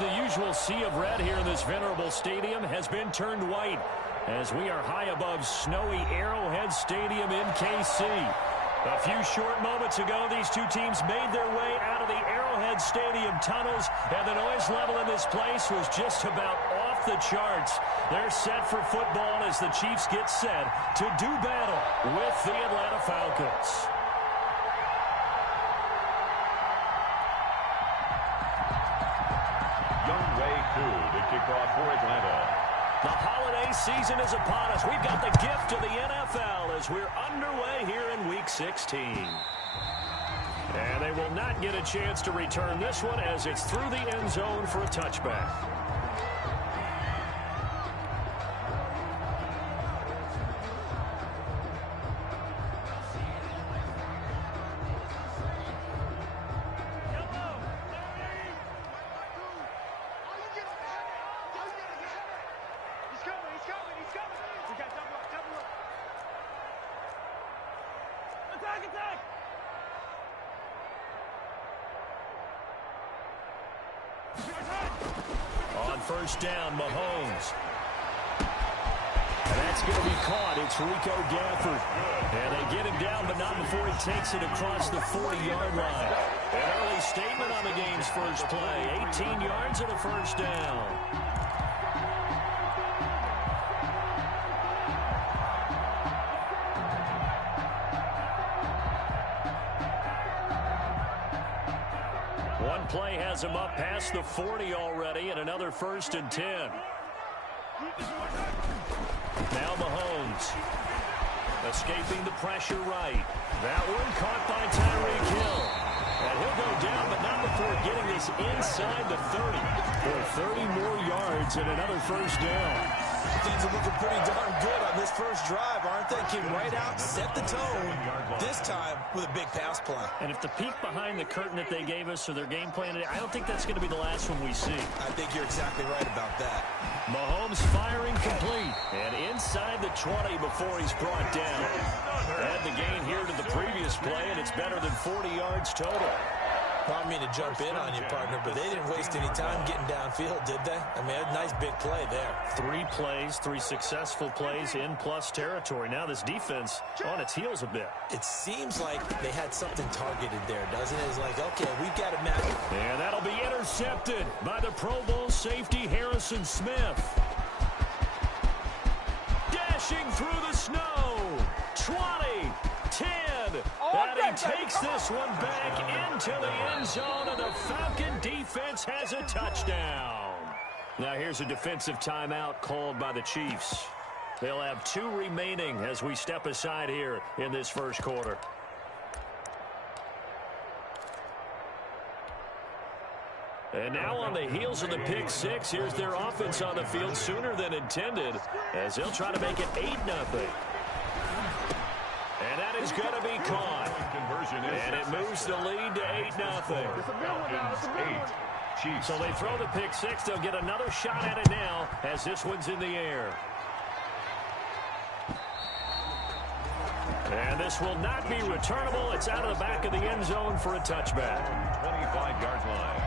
The usual sea of red here in this venerable stadium has been turned white as we are high above snowy Arrowhead Stadium in KC. A few short moments ago, these two teams made their way out of the Arrowhead Stadium tunnels, and the noise level in this place was just about off the charts. They're set for football as the Chiefs get set to do battle with the Atlanta Falcons. Youngway Koo to kick off for Atlanta. The holiday season is upon us. We've got the gift of the NFL as we're underway here in Week 16. And they will not get a chance to return this one as it's through the end zone for a touchback. On first down, Mahomes. And that's going to be caught. It's Rico Gafford. And they get him down, but not before he takes it across the 40-yard line. An early statement on the game's first play. 18 yards and a first down. One play has him up past the 40 already, and another 1st and 10. Now Mahomes. Escaping the pressure right. That one caught by Tyreek Hill. And he'll go down, but not before getting this inside the 30. For 30 more yards and another first down. Things are looking pretty darn good on this first drive, aren't they? Came right out, set the tone, this time with a big pass play. And if the peek behind the curtain that they gave us or their game plan today, I don't think that's going to be the last one we see. I think you're exactly right about that. Mahomes firing complete. And inside the 20 before he's brought down. Add the gain here to the previous play, and it's better than 40 yards total. I don't mean to jump in on you, partner, but they didn't waste any time getting downfield, did they? I mean, a nice big play there. 3 plays, 3 successful plays in plus territory. Now this defense on its heels a bit. It seems like they had something targeted there, doesn't it? It's like, okay, we've got a match. And that'll be intercepted by the Pro Bowl safety Harrison Smith. Dashing through the snow. 20, 10. And he takes this one back into the end zone, and the Falcon defense has a touchdown. Now here's a defensive timeout called by the Chiefs. They'll have 2 remaining as we step aside here in this first quarter. And now on the heels of the pick 6, here's their offense on the field sooner than intended as they'll try to make it 8-0. And that is going to be caught. And it moves the lead to 8-0. So they throw the pick 6. They'll get another shot at it now as this one's in the air. And this will not be returnable. It's out of the back of the end zone for a touchback. 25-yard line.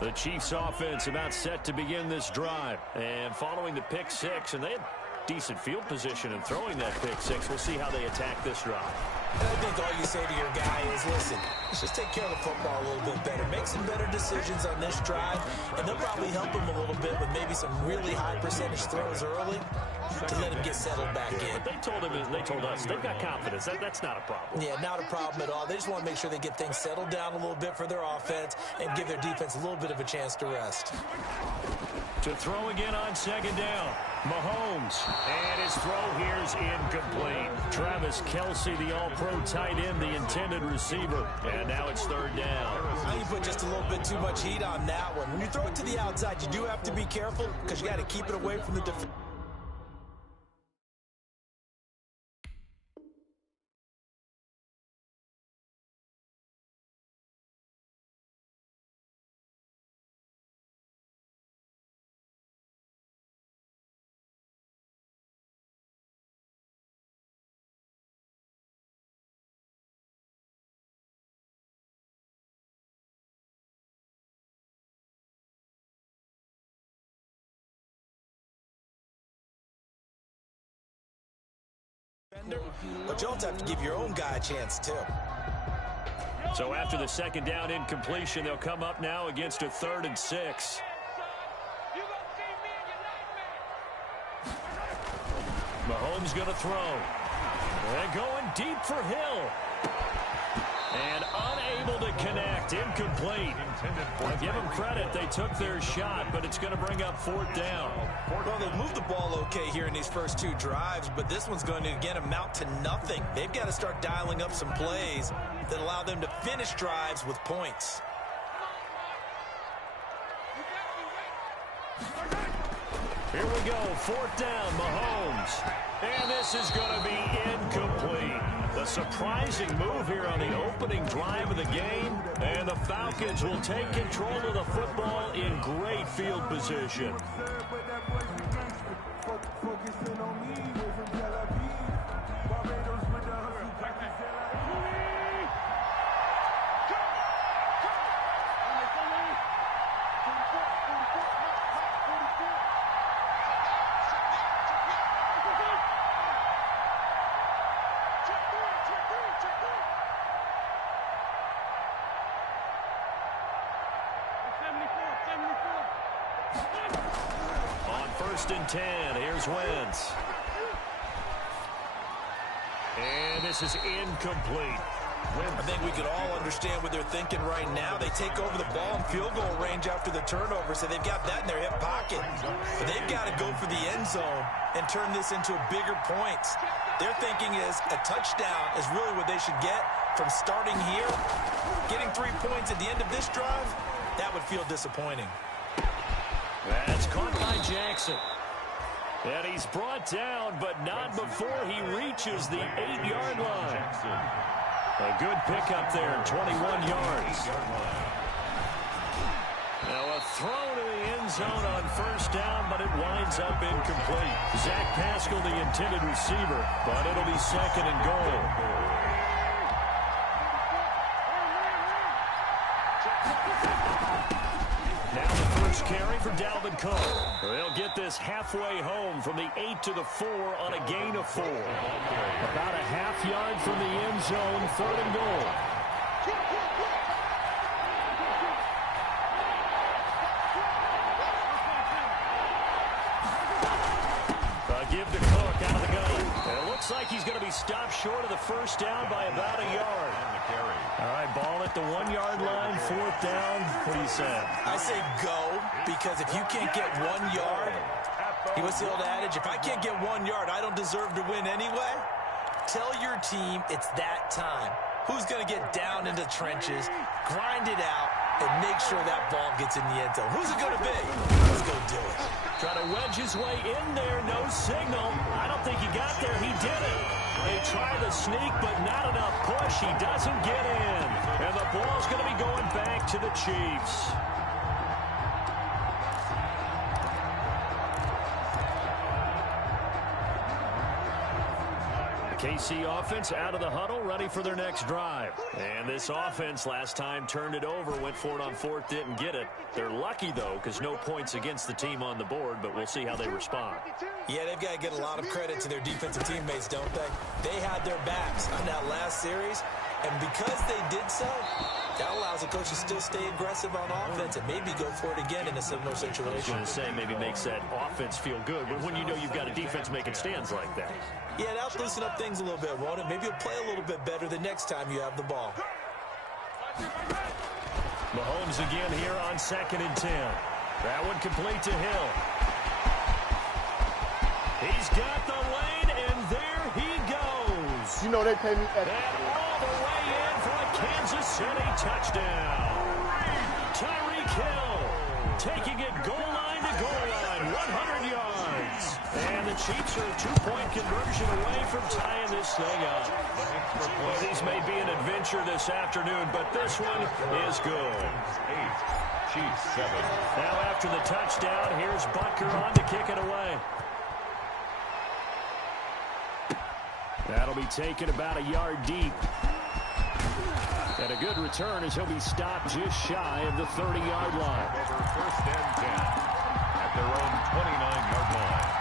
The Chiefs offense about set to begin this drive. And following the pick 6, and they had decent field position in throwing that pick 6. We'll see how they attack this drive. And I think all you say to your guy is, listen, let's just take care of the football a little bit better. Make some better decisions on this drive, and they'll probably help him a little bit with maybe some really high percentage throws early to let him get settled back in. But they told us they've got confidence. That's not a problem. Yeah, not a problem at all. They just want to make sure they get things settled down a little bit for their offense and give their defense a little bit of a chance to rest. To throw again on second down. Mahomes. And his throw here's incomplete. Travis Kelce, the all-pro tight end, the intended receiver. And now it's third down. Now you put just a little bit too much heat on that one. When you throw it to the outside, you do have to be careful because you got to keep it away from the defense. defender, but you also have to give your own guy a chance, too. So after the second down incompletion, they'll come up now against a 3rd and 6. Mahomes going to throw. And going deep for Hill. And unable to connect. Incomplete. I give them credit. They took their shot, but it's going to bring up 4th down. Well, they moved the ball okay here in these first 2 drives, but this one's going to, again, amount to nothing. They've got to start dialing up some plays that allow them to finish drives with points. Here we go. 4th down, Mahomes. And this is going to be incomplete. A surprising move here on the opening drive of the game. And the Falcons will take control of the football in great field position. On 1st and 10, here's Wentz. And this is incomplete. I think we could all understand what they're thinking right now. They take over the ball in field goal range after the turnover, so they've got that in their hip pocket. But they've got to go for the end zone and turn this into bigger points. Their thinking is a touchdown is really what they should get from starting here. Getting 3 points at the end of this drive, that would feel disappointing. That's caught by Jackson. And he's brought down, but not before he reaches the 8-yard line. A good pickup there, 21 yards. Now a throw to the end zone on 1st down, but it winds up incomplete. Zach Pascal, the intended receiver, but it'll be 2nd and goal. Now the first carry for Dalvin Cook. They'll get this halfway home from the 8 to the 4 on a gain of 4. About a half yard from the end zone, 3rd and goal. Give to Cook out of the gun. And it looks like he's going to be stopped short of the 1st down by about a yard. All right, ball at the 1-yard line, 4th down. What do you say? I say go, because if you can't get 1 yard, what's the old adage? If I can't get 1 yard, I don't deserve to win anyway. Tell your team it's that time. Who's going to get down into the trenches, grind it out, and make sure that ball gets in the end zone? Who's it going to be? Let's go do it. Try to wedge his way in there, no signal. I don't think he got there. He did it. They try to sneak, but not enough push. He doesn't get in. And the ball's going to be going back to the Chiefs. KC offense out of the huddle, ready for their next drive. And this offense last time turned it over, went for it on 4th, didn't get it. They're lucky, though, because no points against the team on the board, but we'll see how they respond. Yeah, they've got to get a lot of credit to their defensive teammates, don't they? They had their backs on that last series, and because they did so, that allows the coach to still stay aggressive on offense and maybe go for it again in a similar situation. I was going to say, maybe makes that offense feel good, but when you know you've got a defense making stands like that. Yeah, that'll loosen up things a little bit, won't it? Maybe you'll play a little bit better the next time you have the ball. Mahomes again here on 2nd and 10. That one complete to Hill. He's got the lane, and there he goes. You know they pay me at... And all the way in for a Kansas City touchdown. Tyreek Hill taking it goal line to goal line, 100 yards. And the Chiefs are a 2-point conversion away from tying this thing up. Well, these may be an adventure this afternoon, but this one is good. 8, Chiefs 7. Now after the touchdown, here's Butker on to kick it away. That'll be taken about a yard deep. And a good return as he'll be stopped just shy of the 30-yard line. Over 1st and 10 at their own 29-yard line.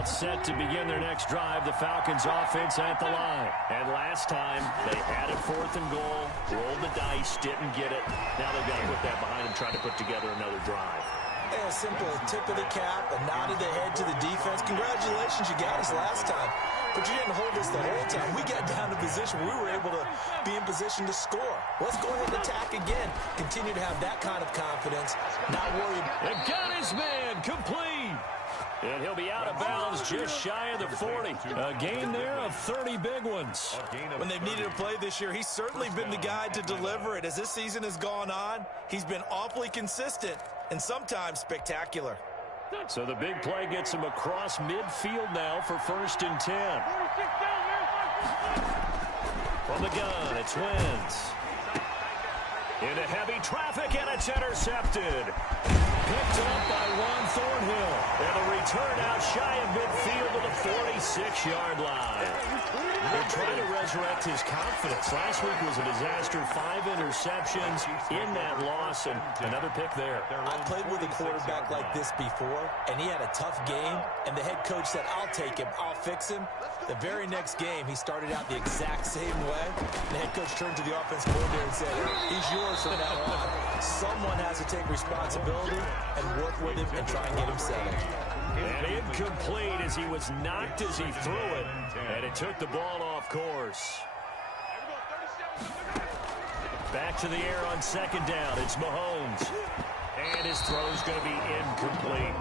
About set to begin their next drive, the Falcons offense at the line. And last time, they had it 4th and goal, rolled the dice, didn't get it. Now they've got to put that behind them, trying to put together another drive. And a simple tip of the cap, a nod of the head to the defense. Congratulations, you got us last time. But you didn't hold us the whole time. We got down to position. We were able to be in position to score. Let's go ahead and attack again. Continue to have that kind of confidence. Not worried. And got his man complete. And he'll be out of bounds just shy of the 40. A gain there of 30 big ones. When they've needed a play this year, he's certainly been the guy to deliver it. As this season has gone on, he's been awfully consistent and sometimes spectacular. So the big play gets him across midfield now for 1st and 10. From the gun, it's Wentz. Into heavy traffic, and it's intercepted. Picked up by Juan Thornhill. And a return out shy of midfield to the 46-yard line. They're trying to resurrect his confidence. Last week was a disaster. 5 interceptions in that loss, and another pick there. I played with a quarterback like this before, and he had a tough game, and the head coach said, I'll take him, I'll fix him. The very next game, he started out the exact same way. The head coach turned to the offensive coordinator and said, he's yours from now on. Someone has to take responsibility and work with him and try and get him settled. And incomplete as he was knocked as he threw it, and it took the ball off course. Back to the air on 2nd down. It's Mahomes. And his throw's going to be incomplete.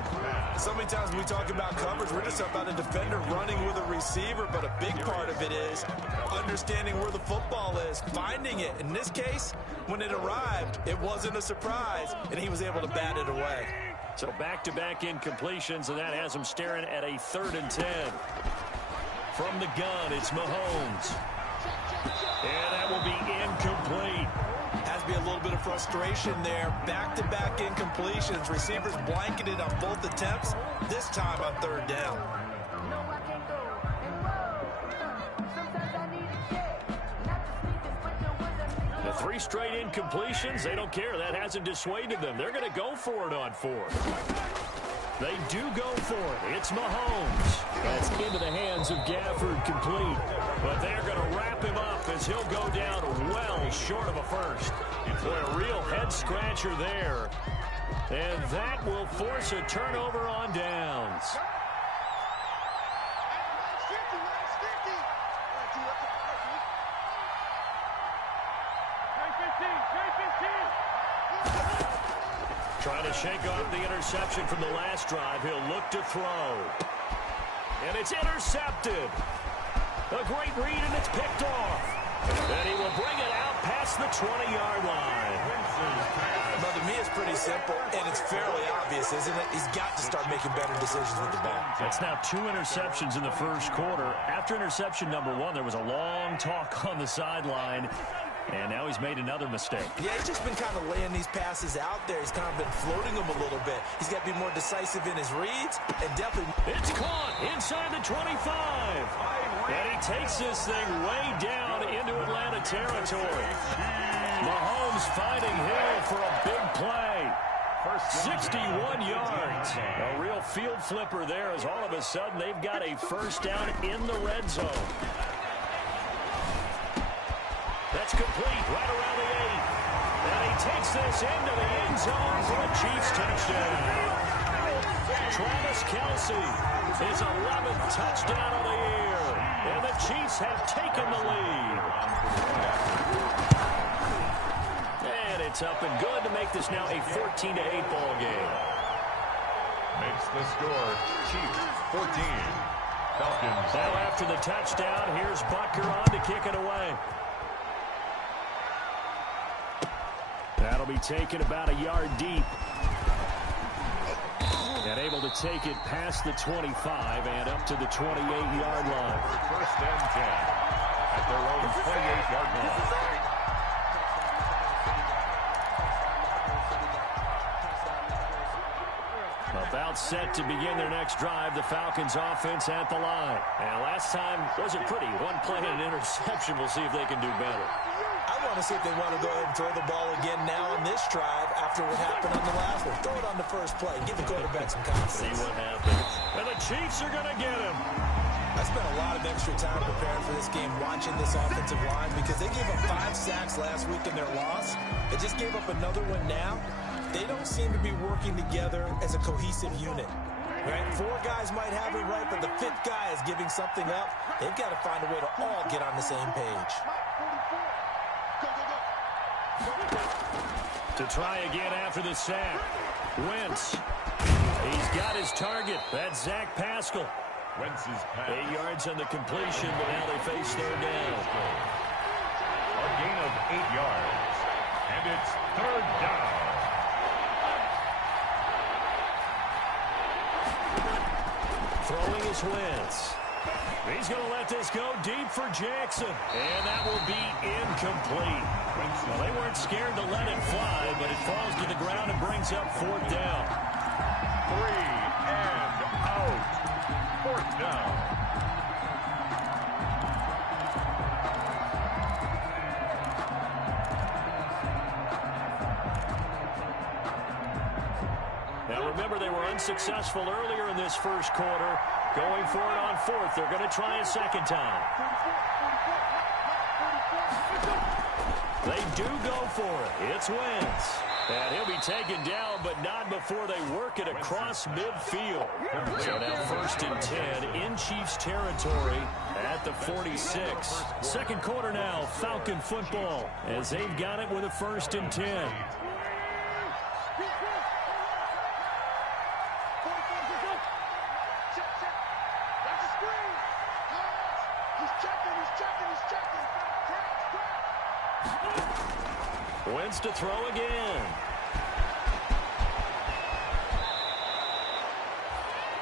So many times when we talk about coverage, we're just about a defender running with a receiver, but a big part of it is understanding where the football is, finding it. In this case, when it arrived, it wasn't a surprise, and he was able to bat it away. So back-to-back incompletions, and that has him staring at a 3rd and 10. From the gun, it's Mahomes. And that will be incomplete. Has to be a little bit of frustration there. Back-to-back incompletions. Receivers blanketed on both attempts, this time on 3rd down. The 3 straight incompletions, they don't care. That hasn't dissuaded them. They're going to go for it on 4th. They do go for it. It's Mahomes. That's into the hands of Gafford, complete. But they're going to wrap him up as he'll go down well short of a first. Boy, a real head-scratcher there. And that will force a turnover on downs. Trying to shake off the interception from the last drive. He'll look to throw. And it's intercepted. A great read, and it's picked off. And he will bring it out past the 20-yard line. Well, to me, it's pretty simple, and it's fairly obvious, isn't it? He's got to start making better decisions with the ball. That's now 2 interceptions in the first quarter. After interception number 1, there was a long talk on the sideline. And now he's made another mistake. Yeah, he's just been kind of laying these passes out there. He's kind of been floating them a little bit. He's got to be more decisive in his reads, and definitely... It's caught inside the 25. And he takes this thing way down into Atlanta territory. Mahomes finding Hill for a big play. 61 yards. A real field flipper there as all of a sudden they've got a first down in the red zone. That's complete right around the 8. And he takes this into the end zone for a Chiefs touchdown. Travis Kelce, his 11th touchdown of the year. And the Chiefs have taken the lead. And it's up and good to make this now a 14-8 ball game. Makes the score Chiefs 14. Falcons. Now after the touchdown, here's Butker on to kick it away. That'll be taken about a yard deep. And able to take it past the 25 and up to the 28-yard line. 1st and 10 at their own 28-yard line. About set to begin their next drive, the Falcons offense at the line. And last time wasn't pretty. 1 play and an interception. We'll see if they can do better. I want to see if they want to go ahead and throw the ball again now on this drive after what happened on the last one. Throw it on the first play. Give the quarterback some confidence. See what happens. And the Chiefs are going to get him. I spent a lot of extra time preparing for this game, watching this offensive line, because they gave up 5 sacks last week in their loss. They just gave up another one now. They don't seem to be working together as a cohesive unit. Right? 4 guys might have it right, but the 5th guy is giving something up. They've got to find a way to all get on the same page. To try again after the sack. Wentz. He's got his target. That's Zach Pascal. Wentz's pass. 8 yards on the completion, but now they face third down. A gain of 8 yards. And it's third down. Throwing is Wentz. He's going to let this go deep for Jackson. And that will be incomplete. Well, they weren't scared to let it fly, but it falls to the ground and brings up fourth down. 3 and out. Fourth down. Now remember, they were unsuccessful earlier in this first quarter. Going for it on fourth. They're going to try a second time. They do go for it. It's Wentz. And he'll be taken down, but not before they work it across midfield. So now first and 10 in Chiefs territory at the 46. Second quarter now, Falcon football, as they've got it with a first and 10. Wentz to throw again.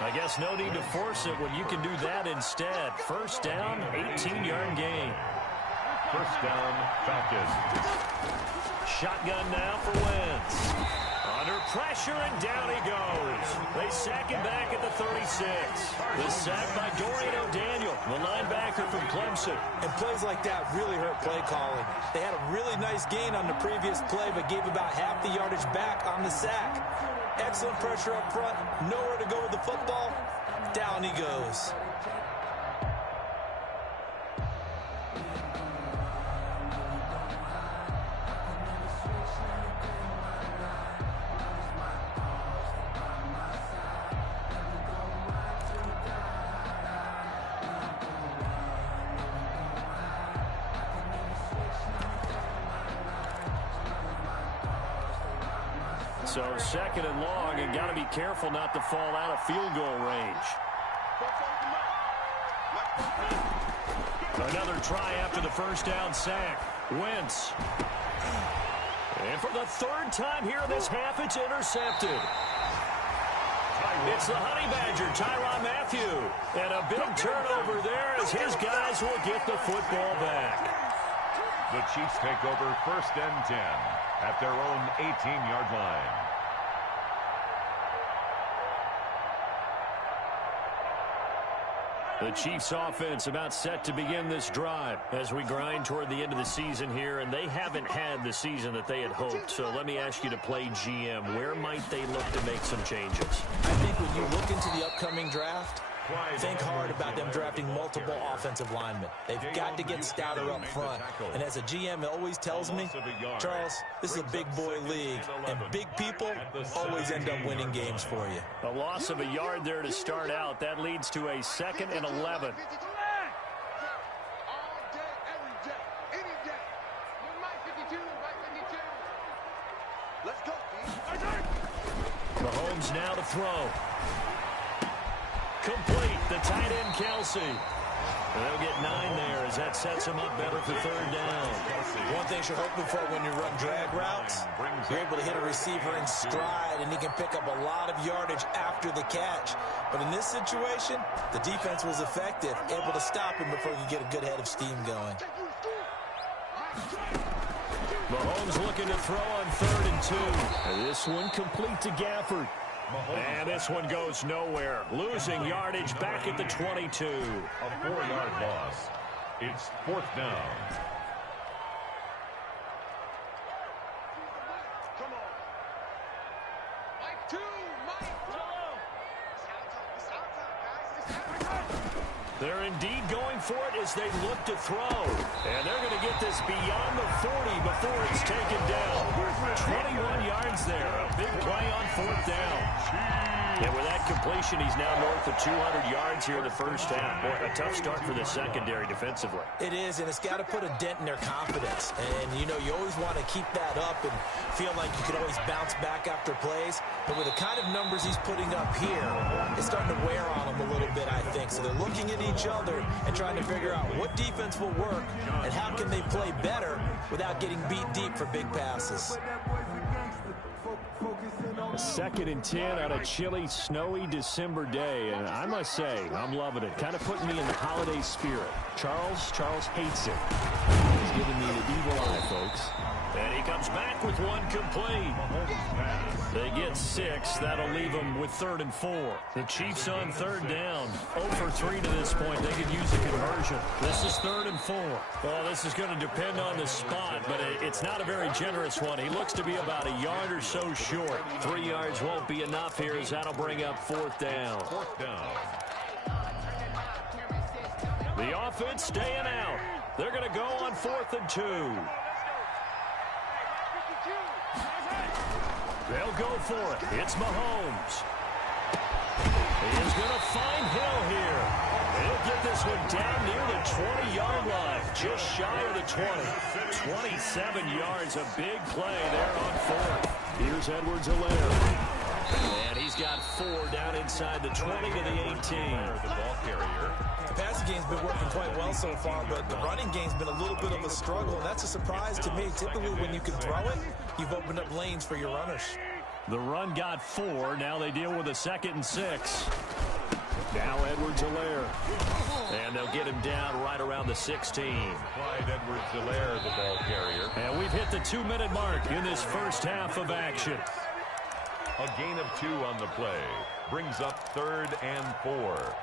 I guess no need to force it when you can do that instead. First down, 18-yard gain. First down, Falcons. Shotgun now for Wentz. Under pressure, and down he goes. They sack him back at the 36. The sack by Dorian O'Daniel, the linebacker from Clemson. And plays like that really hurt play calling. They had a really nice gain on the previous play, but gave about half the yardage back on the sack. Excellent pressure up front, nowhere to go with the football. Down he goes. So second and long, and got to be careful not to fall out of field goal range. Another try after the first down sack. Wentz. And for the third time here in this half, it's intercepted. It's the Honey Badger, Tyrann Mathieu. And a big turnover there as his guys will get the football back. The Chiefs take over first and 10 at their own 18-yard line. The Chiefs offense about set to begin this drive as we grind toward the end of the season here, and they haven't had the season that they had hoped. So let me ask you to play GM. Where might they look to make some changes? I think when you look into the upcoming draft, think hard about them drafting multiple offensive linemen. They've got to get stouter up front. And as a GM always tells me, Charles, this is a big boy league, and big people always end up winning games for you. A loss of a yard there to start out. That leads to a 2nd and 11. Mahomes now to throw. Complete, the tight end, Kelsey. They'll get 9 there as that sets him up better for third down. One thing you're hoping for when you run drag routes, you're able to hit a receiver in stride, and he can pick up a lot of yardage after the catch. But in this situation, the defense was effective, able to stop him before he could get a good head of steam going. Mahomes looking to throw on 3rd and 2. This one complete to Gafford. And this one goes nowhere. Losing yardage back at the 22. A 4-yard loss. It's fourth down. Come on. Mike 2, Mike. It's out time. for it as they look to throw. And they're going to get this beyond the 40 before it's taken down. 21 yards there. A big play on fourth down. And with that completion, he's now north of 200 yards here in the first half. Boy, a tough start for the secondary defensively. It is, and it's got to put a dent in their confidence. And, you know, you always want to keep that up and feel like you can always bounce back after plays. But with the kind of numbers he's putting up here, it's starting to wear on them a little bit, I think. So they're looking at each other and trying to figure out what defense will work and how can they play better without getting beat deep for big passes. 2nd and 10 on a chilly, snowy December day, and I must say, I'm loving it. Kind of putting me in the holiday spirit. Charles hates it. He's giving me the evil eye, folks. And he comes back with one complete. They get 6. That'll leave them with 3rd and 4. The Chiefs on 3rd down. 0 for 3 to this point. They could use a conversion. This is 3rd and 4. Well, this is going to depend on the spot, but it's not a very generous one. He looks to be about a yard or so short. 3 yards won't be enough here as that'll bring up 4th down. The offense staying out. They're going to go on 4th and 2. They'll go for it. It's Mahomes. He is going to find Hill here. He'll get this one down near the 20-yard line, just shy of the 20. 27 yards, a big play there on 4th. Here's Edwards-Helaire. And he's got 4 down inside the 20 to the 18. The ball carrier. The passing game's been working quite well so far, but the running game's been a little bit of a struggle, and that's a surprise to me. Typically, when you can throw it, you've opened up lanes for your runners. The run got 4. Now they deal with a 2nd and 6. Now Edwards-Helaire. And they'll get him down right around the 16. Clyde Edwards-Helaire, the ball carrier. And we've hit the 2-minute mark in this first half of action. A gain of 2 on the play. Brings up 3rd and 4.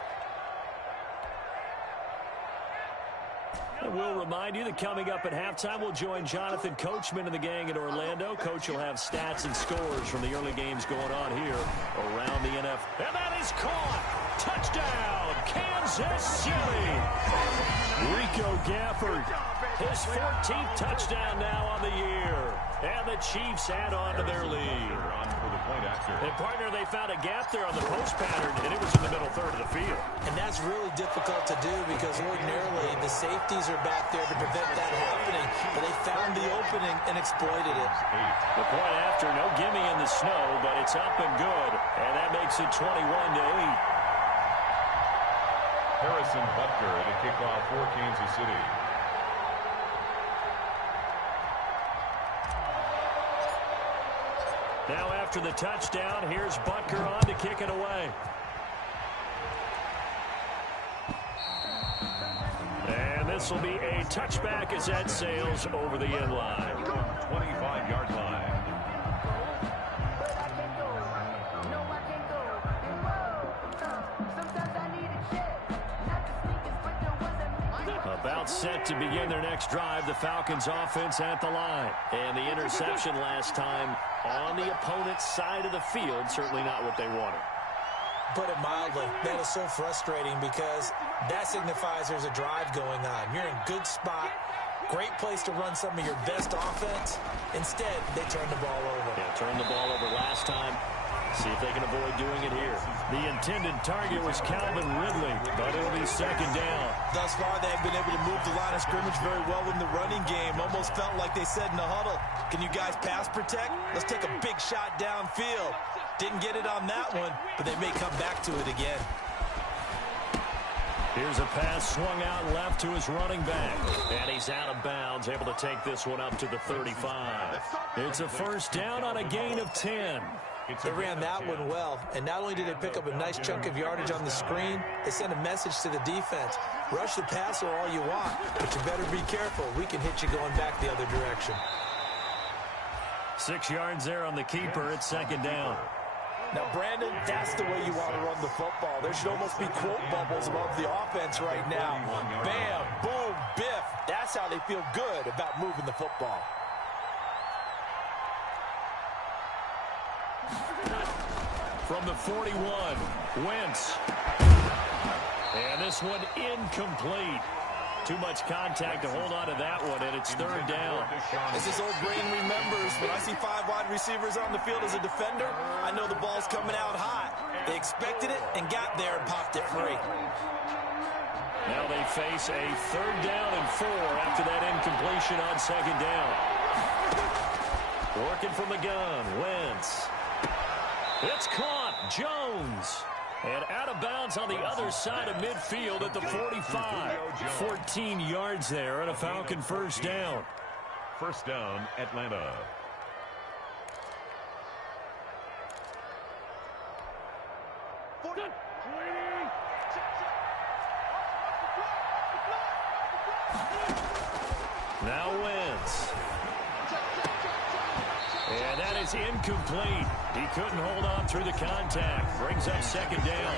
And we'll remind you that coming up at halftime, we'll join Jonathan Coachman and the gang in Orlando. Coach will have stats and scores from the early games going on here around the NFL. And that is caught. Touchdown, Kansas City. Rico Gafford, his 14th touchdown now on the year. And the Chiefs add on to their lead. On for the point after. And, partner, they found a gap there on the post pattern, and it was in the middle third of the field. And that's really difficult to do because ordinarily the safeties are back there to prevent that happening, but they found the opening and exploited it. The point after, no gimme in the snow, but it's up and good, and that makes it 21-8. Harrison Butker at a kickoff for Kansas City. Now after the touchdown, here's Butker on to kick it away. And this will be a touchback as that sails over the end line. 25-yard line. About set to begin their next drive, the Falcons offense at the line. And the interception last time on the opponent's side of the field, certainly not what they wanted. Put it mildly, that is so frustrating because that signifies there's a drive going on. You're in good spot, great place to run some of your best offense. Instead, they turn the ball over. Yeah, turned the ball over last time. See if they can avoid doing it here. The intended target was Calvin Ridley, but it'll be 2nd down. Thus far, they've been able to move the line of scrimmage very well in the running game. Almost felt like they said in the huddle, can you guys pass protect? Let's take a big shot downfield. Didn't get it on that one, but they may come back to it again. Here's a pass swung out left to his running back. And he's out of bounds, able to take this one up to the 35. It's a 1st down on a gain of 10. They ran that one well, and not only did they pick up a nice chunk of yardage on the screen, they sent a message to the defense. Rush the passer all you want, but you better be careful. We can hit you going back the other direction. 6 yards there on the keeper. It's 2nd down. Now, Brandon, that's the way you want to run the football. There should almost be quote bubbles above the offense right now. Bam, boom, biff. That's how they feel good about moving the football. From the 41, Wentz. And this one incomplete. Too much contact to hold on to that one, and it's third down. As his old brain remembers, when I see 5 wide receivers on the field as a defender, I know the ball's coming out hot. They expected it and got there and popped it free. Now they face a third down and 4 after that incompletion on second down. Working from the gun, Wentz. It's caught, Jones. And out of bounds on the other side of midfield at the 45. 14 yards there and a Falcon first down. First down, Atlanta. Now Wentz. And that is incomplete. He couldn't hold on through the contact. Brings up second down.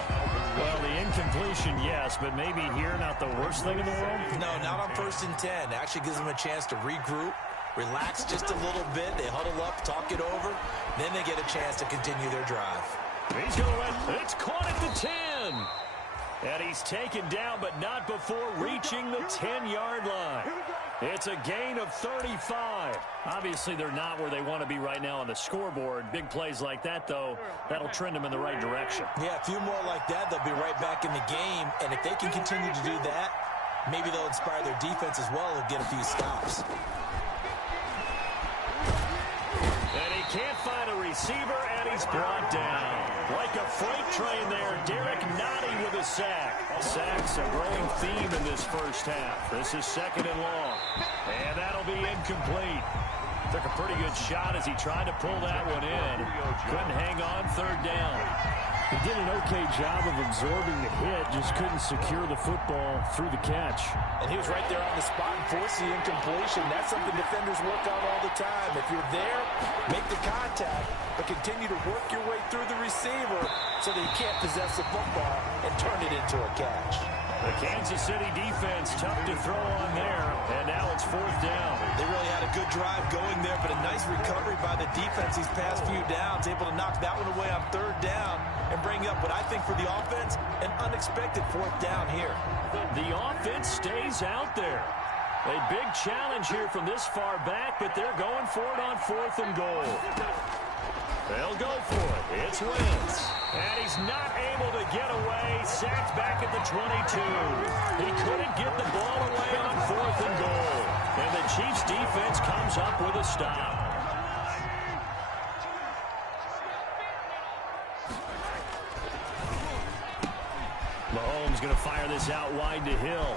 Well, the incompletion, yes, but maybe here not the worst thing in the world? No, not on 1st and 10. Actually gives them a chance to regroup, relax just a little bit. They huddle up, talk it over. Then they get a chance to continue their drive. He's going to win. It's caught at the 10. And he's taken down, but not before reaching the 10-yard line. It's a gain of 35. Obviously, they're not where they want to be right now on the scoreboard. Big plays like that, though, that'll trend them in the right direction. Yeah, a few more like that, they'll be right back in the game. And if they can continue to do that, maybe they'll inspire their defense as well and get a few stops. And he can't find a receiver, and he's brought down. Like a freight train there, Derek Nottie with a sack. Sacks a growing theme in this first half. This is second and long. And that'll be incomplete. Took a pretty good shot as he tried to pull that one in. Couldn't hang on third down. He did an okay job of absorbing the hit, just couldn't secure the football through the catch. And he was right there on the spot and forced the incompletion. That's something defenders work on all the time. If you're there, make the contact, but continue to work your way through the receiver so that you can't possess the football and turn it into a catch. The Kansas City defense tough to throw on there, and now it's fourth down. They really had a good drive going there, but a nice recovery by the defense these past few downs, able to knock that one away on third down and bring up what I think for the offense, an unexpected fourth down here. The offense stays out there. A big challenge here from this far back, but they're going for it on 4th and goal. They'll go for it. It's Wentz. And he's not able to get away. Sacked back at the 22. He couldn't get the ball away on 4th and goal. And the Chiefs defense comes up with a stop. Mahomes going to fire this out wide to Hill.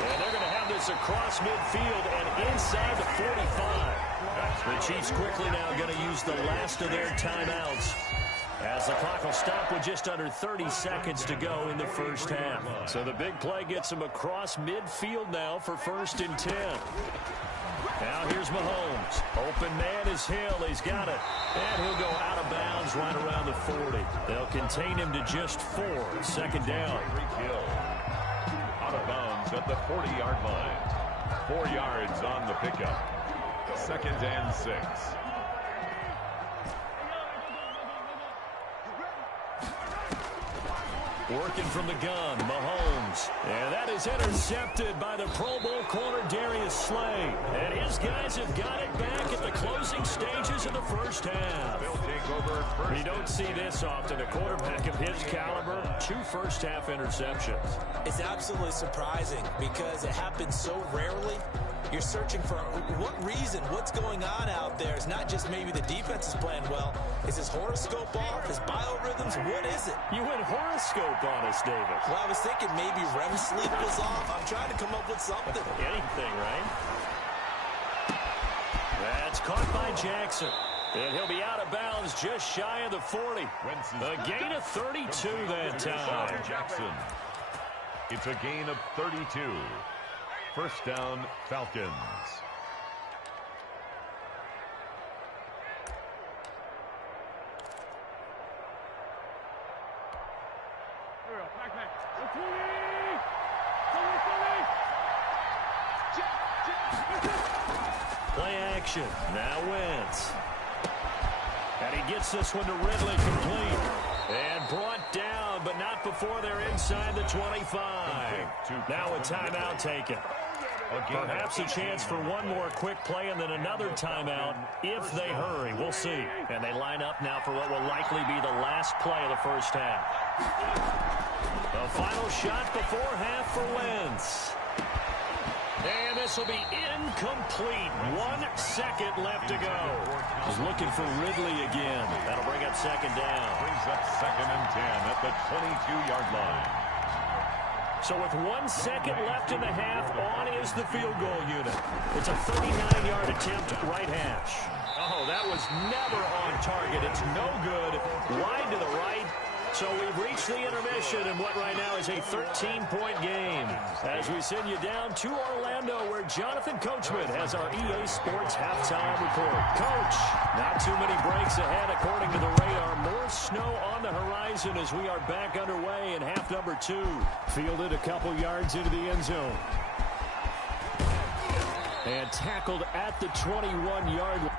And they're going to have this across midfield and inside the 45. The Chiefs quickly now going to use the last of their timeouts as the clock will stop with just under 30 seconds to go in the first half. So the big play gets him across midfield now for 1st and 10. Now here's Mahomes. Open man is Hill. He's got it. And he'll go out of bounds right around the 40. They'll contain him to just 4. Second down. Out of bounds at the 40-yard line. 4 yards on the pickup. 2nd and 6. Working from the gun, Mahomes. And that is intercepted by the Pro Bowl corner, Darius Slay. And his guys have got it back at the closing stages of the first half. You don't see this often. A quarterback of his caliber, 2 first-half interceptions. It's absolutely surprising because it happens so rarely. You're searching for what reason, what's going on out there. It's not just maybe the defense is playing well. Is his horoscope off? His biorhythms? What is it? You went horoscope on us, David. Well, I was thinking maybe REM sleep was off. I'm trying to come up with something. Anything, right? That's caught by Jackson. And he'll be out of bounds just shy of the 40. A gain of 32 that time. Jackson. It's a gain of 32. First down, Falcons. Play action. Now Wentz. And he gets this one to Ridley complete. And brought down but not before they're inside the 25. Now a timeout taken. Perhaps a chance for one more quick play and then another timeout if they hurry. We'll see. And they line up now for what will likely be the last play of the first half. The final shot before half for Wentz. And this will be incomplete. 1 second left to go. He's looking for Ridley again. That'll bring up second down. Brings up 2nd and 10 at the 22-yard line. So with 1 second left in the half, on is the field goal unit. It's a 39-yard attempt right hash. Oh, that was never on target. It's no good. Wide to the right. So we've reached the intermission in what right now is a 13-point game. As we send you down to Orlando, where Jonathan Coachman has our EA Sports halftime report. Coach, not too many breaks ahead according to the radar. More snow on the horizon as we are back underway in half number 2. Fielded a couple yards into the end zone. And tackled at the 21-yard line.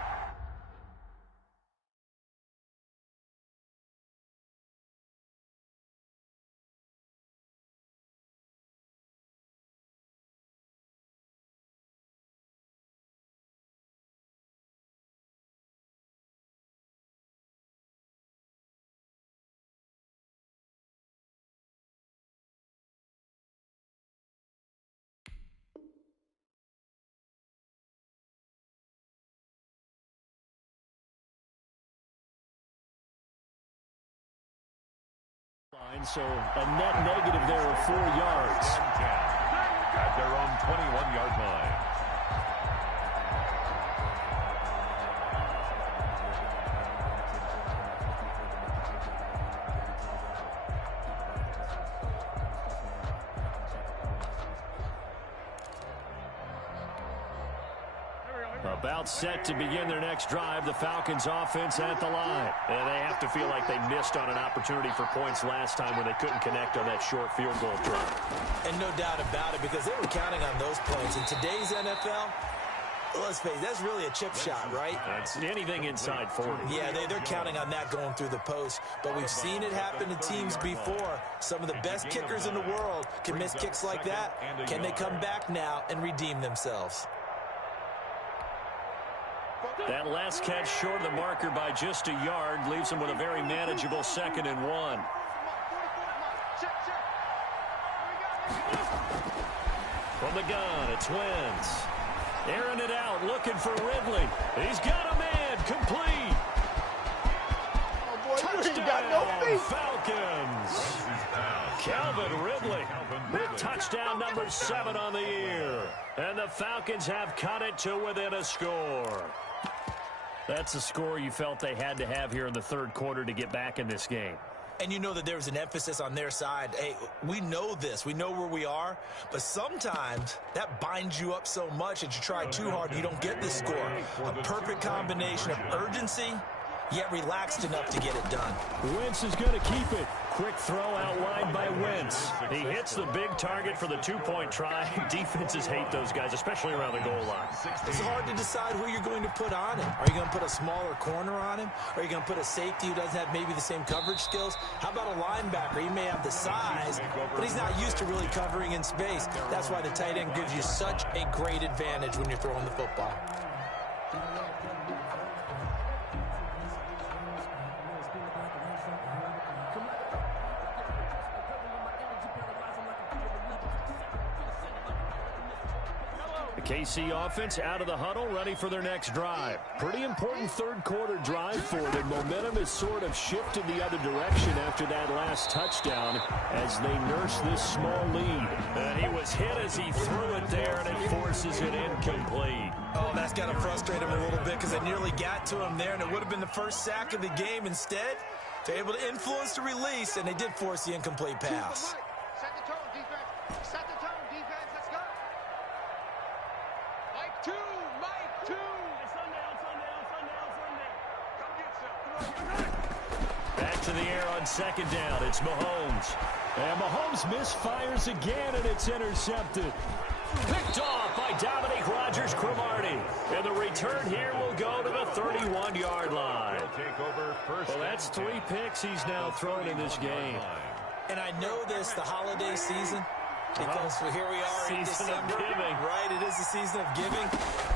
So a net negative there of 4 yards. At their own 21-yard line. About set to begin their next drive, the Falcons offense at the line. And they have to feel like they missed on an opportunity for points last time when they couldn't connect on that short field goal drive. And no doubt about it, because they were counting on those points. In today's NFL, let's face it, that's really a chip shot, right? That's anything inside 40. Yeah, they're counting on that going through the post. But we've seen it happen to teams before. Some of the best kickers in the world can miss kicks like that. Can they come back now and redeem themselves? That last catch short of the marker by just a yard leaves them with a very manageable 2nd and 1. From the gun, it's Wentz. Airing it out, looking for Ridley. He's got a man, complete. Oh, boy, Touchdown, got no feet. Falcons. Calvin Ridley with touchdown number 7 on the year. And the Falcons have cut it to within a score. That's a score you felt they had to have here in the third quarter to get back in this game. And you know that there's an emphasis on their side. Hey, we know this. We know where we are. But sometimes that binds you up so much that you try too hard and you don't get the score. A perfect combination of urgency, yet relaxed enough to get it done. Wentz is going to keep it. Quick throw out wide by Wentz. He hits the big target for the 2-point try. Defenses hate those guys, especially around the goal line. It's hard to decide who you're going to put on him. Are you going to put a smaller corner on him? Are you going to put a safety who doesn't have maybe the same coverage skills? How about a linebacker? He may have the size, but he's not used to really covering in space. That's why the tight end gives you such a great advantage when you're throwing the football. KC offense out of the huddle, ready for their next drive. Pretty important third quarter drive for them. Momentum has sort of shifted the other direction after that last touchdown as they nurse this small lead. And he was hit as he threw it there, and it forces it incomplete. Oh, that's got to frustrate him a little bit because they nearly got to him there, and it would have been the first sack of the game. Instead, they're able to influence the release, and they did force the incomplete pass. Set the tone, defense. Set the tone, defense. Let's go. Mike 2, Mike 2. Back to the air on second down. It's Mahomes. And Mahomes misfires again, and it's intercepted. Picked off by Dominique Rodgers-Cromartie. And the return here will go to the 31-yard line. Take over first. Well, that's 3 picks he's now thrown in this game. And I know this, the holiday season, because here we are in December, right? It is the season of giving.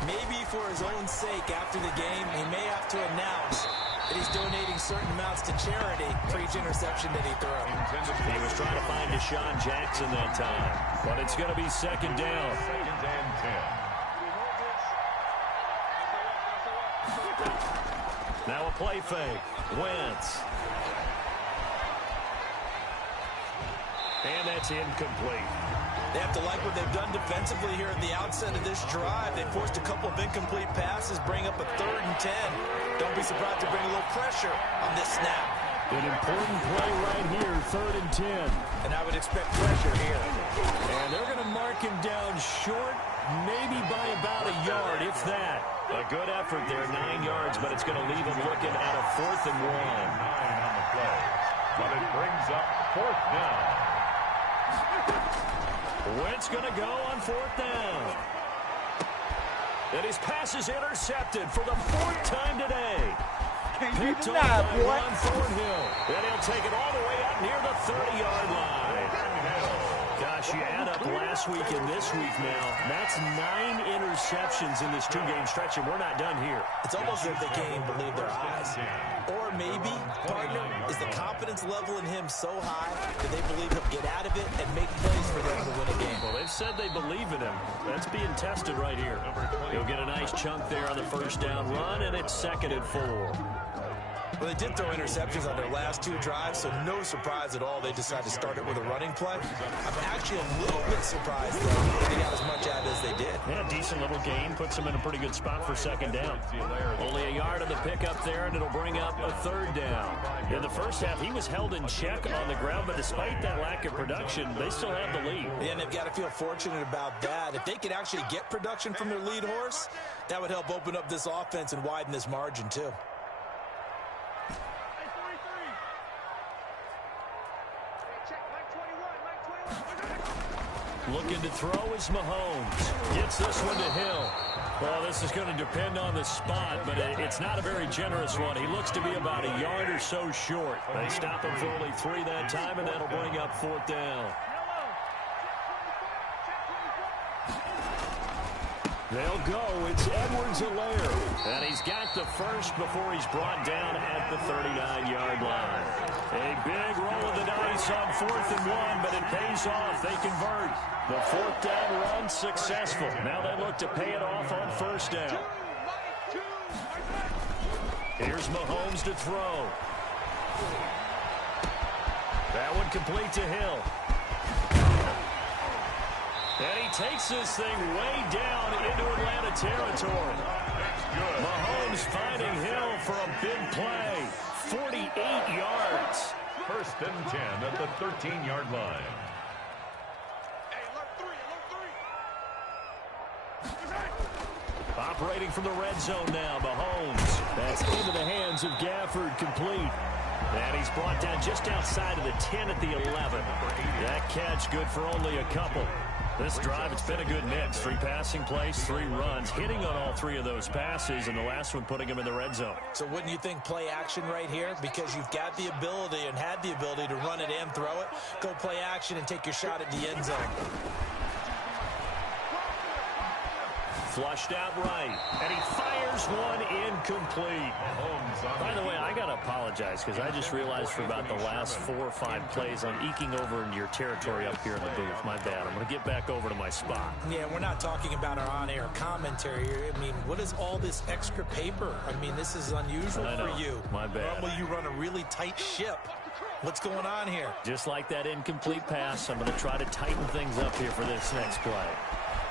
Maybe for his own sake, after the game, he may have to announce that he's donating certain amounts to charity for each interception that he threw. He was trying to find Deshaun Jackson that time, but it's going to be second down. Second and 10. Now a play fake. Wentz. And that's incomplete. They have to like what they've done defensively here at the outset of this drive. They forced a couple of incomplete passes, bring up a 3rd and 10. Don't be surprised to bring a little pressure on this snap. An important play right here, 3rd and 10. And I would expect pressure here. And they're going to mark him down short, maybe by about a yard, if that. A good effort there, 9 yards, but it's going to leave him looking at a 4th and 1. 9 on the play. But it brings up 4th down. Wentz going to go on 4th down. And his pass is intercepted for the 4th time today. Picked off by Ron Thornhill. And he'll take it all the way out near the 30-yard line. Gosh, you add up last week and this week now. That's 9 interceptions in this 2-game stretch, and we're not done here. It's almost like they can't even believe their eyes. Or maybe, partner, is the confidence level in him so high that they believe he'll get out of it and make plays for them to win a game. Well, they've said they believe in him. That's being tested right here. He'll get a nice chunk there on the 1st down run, and it's 2nd and 4. Well, they did throw interceptions on their last 2 drives, so no surprise at all they decided to start it with a running play. I'm actually a little bit surprised, though, that they got as much out as they did. Yeah, decent little gain. Puts them in a pretty good spot for 2nd down. Only a yard of the pickup there, and it'll bring up a 3rd down. In the first half, he was held in check on the ground, but despite that lack of production, they still have the lead. Yeah, and they've got to feel fortunate about that. If they could actually get production from their lead horse, that would help open up this offense and widen this margin, too. Looking to throw is Mahomes. Gets this one to Hill. Well, this is going to depend on the spot, but it's not a very generous one. He looks to be about a yard or so short. They stop him for only 3 that time, and that'll bring up 4th down. They'll go. It's Edwards-Helaire. And he's got the first before he's brought down at the 39-yard line. A big roll of the dice on 4th and 1, but it pays off. They convert. The 4th down run successful. Now they look to pay it off on 1st down. Here's Mahomes to throw. That one complete to Hill. And he takes this thing way down into Atlanta territory. Mahomes finding Hill for a big play. 48 yards. 1st and 10 at the 13-yard line. Operating from the red zone now, Mahomes. That's into the hands of Gafford, complete. And he's brought down just outside of the 10 at the 11. That catch good for only a couple. This drive, it's been a good mix. 3 passing plays, 3 runs, hitting on all 3 of those passes, and the last one putting him in the red zone. So wouldn't you think play action right here? Because you've got the ability and had the ability to run it and throw it. Go play action and take your shot at the end zone. Flushed out right, and he fires one incomplete. By the way, I got to apologize because I just realized for about the last 4 or 5 plays I'm eking over into your territory up here in the booth. My bad. I'm going to get back over to my spot. Yeah, we're not talking about our on-air commentary here. I mean, what is all this extra paper? I mean, this is unusual for you. My bad. Normally you run a really tight ship. What's going on here? Just like that incomplete pass, I'm going to try to tighten things up here for this next play.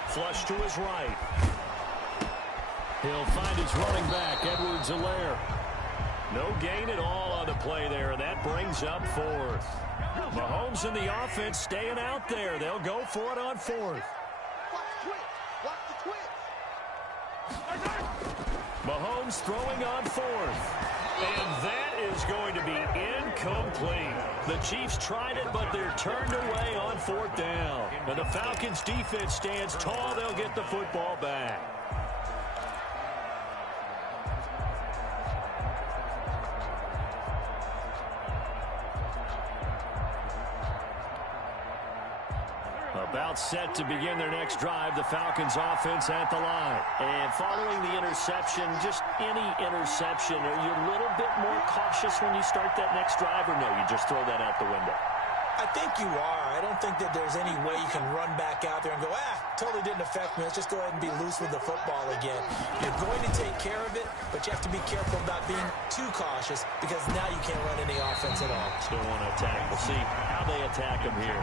Flush to his right. He'll find his running back, Edwards-Helaire. No gain at all on the play there, and that brings up 4th. Mahomes and the offense staying out there. They'll go for it on 4th. Mahomes throwing on 4th. And that is going to be incomplete. The Chiefs tried it, but they're turned away on 4th down. And the Falcons defense stands tall. They'll get the football back. About set to begin their next drive, the Falcons offense at the line. And following the interception, just any interception, are you a little bit more cautious when you start that next drive, or no, you just throw that out the window? I think you are. I don't think that there's any way you can run back out there and go, totally didn't affect me. Let's just go ahead and be loose with the football again. You're going to take care of it, but you have to be careful about being too cautious because now you can't run any offense at all. Still want to attack. We'll see how they attack him here.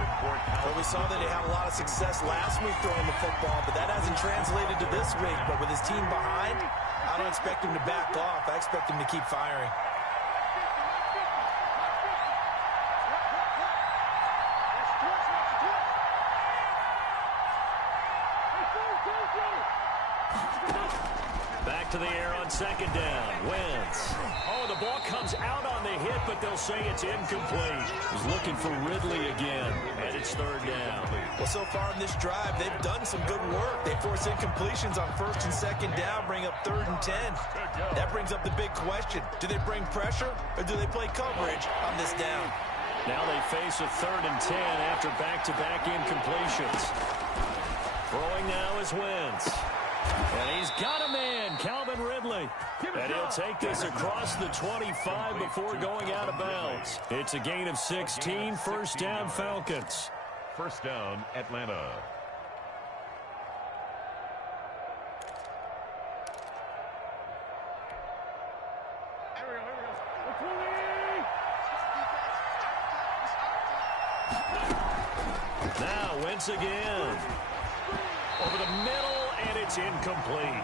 Well, we saw that they had a lot of success last week throwing the football, but that hasn't translated to this week. But with his team behind, I don't expect him to back off. I expect him to keep firing. Back to the air on second down. Wentz. Oh, the ball comes out on the hit, but they'll say it's incomplete. He's looking for Ridley again, and it's third down. Well, so far in this drive, they've done some good work. They force incompletions on first and second down, bring up 3rd and 10. That brings up the big question. Do they bring pressure, or do they play coverage on this down? Now they face a 3rd and 10 after back-to-back incompletions. Throwing now is Wentz. And he's got a man, Calvin Ridley. And he'll take this across the 25 before going out of bounds. It's a gain of 16, first down Falcons. First down, Atlanta. Now Wentz again. Over the middle, and it's incomplete.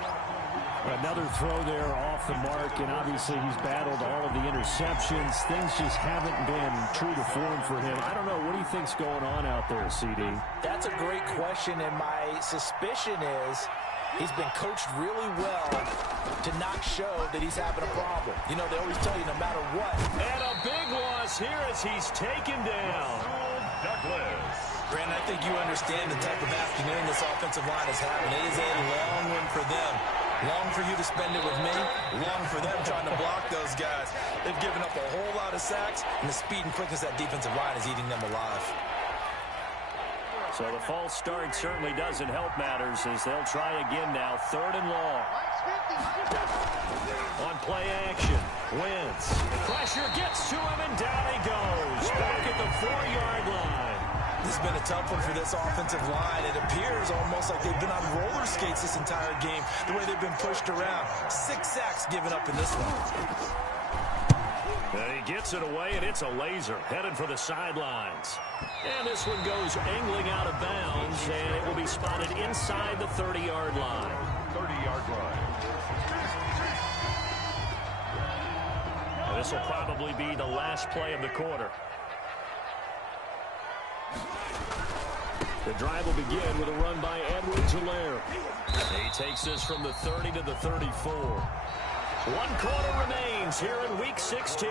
Another throw there off the mark, and obviously he's battled all of the interceptions. Things just haven't been true to form for him. I don't know. What do you think's going on out there, CD? That's a great question, and my suspicion is he's been coached really well to not show that he's having a problem. You know, they always tell you no matter what. And a big loss here as he's taken down. Douglas. Brandon, I think you understand the type of afternoon this offensive line is having. It is a long one for them. Long for you to spend it with me. Long for them trying to block those guys. They've given up a whole lot of sacks, and the speed and quickness of that defensive line is eating them alive. So the false start certainly doesn't help matters as they'll try again now. 3rd and long. On play action. Wentz. Pressure gets to him, and down he goes. Back at the 4-yard line. This has been a tough one for this offensive line. It appears almost like they've been on roller skates this entire game, the way they've been pushed around. 6 sacks given up in this one. And he gets it away, and it's a laser headed for the sidelines. And this one goes angling out of bounds, and it will be spotted inside the 30-yard line. 30-yard line. And this will probably be the last play of the quarter. The drive will begin with a run by Edwards-Helaire. He takes this from the 30 to the 34. 1 quarter remains here in Week 16.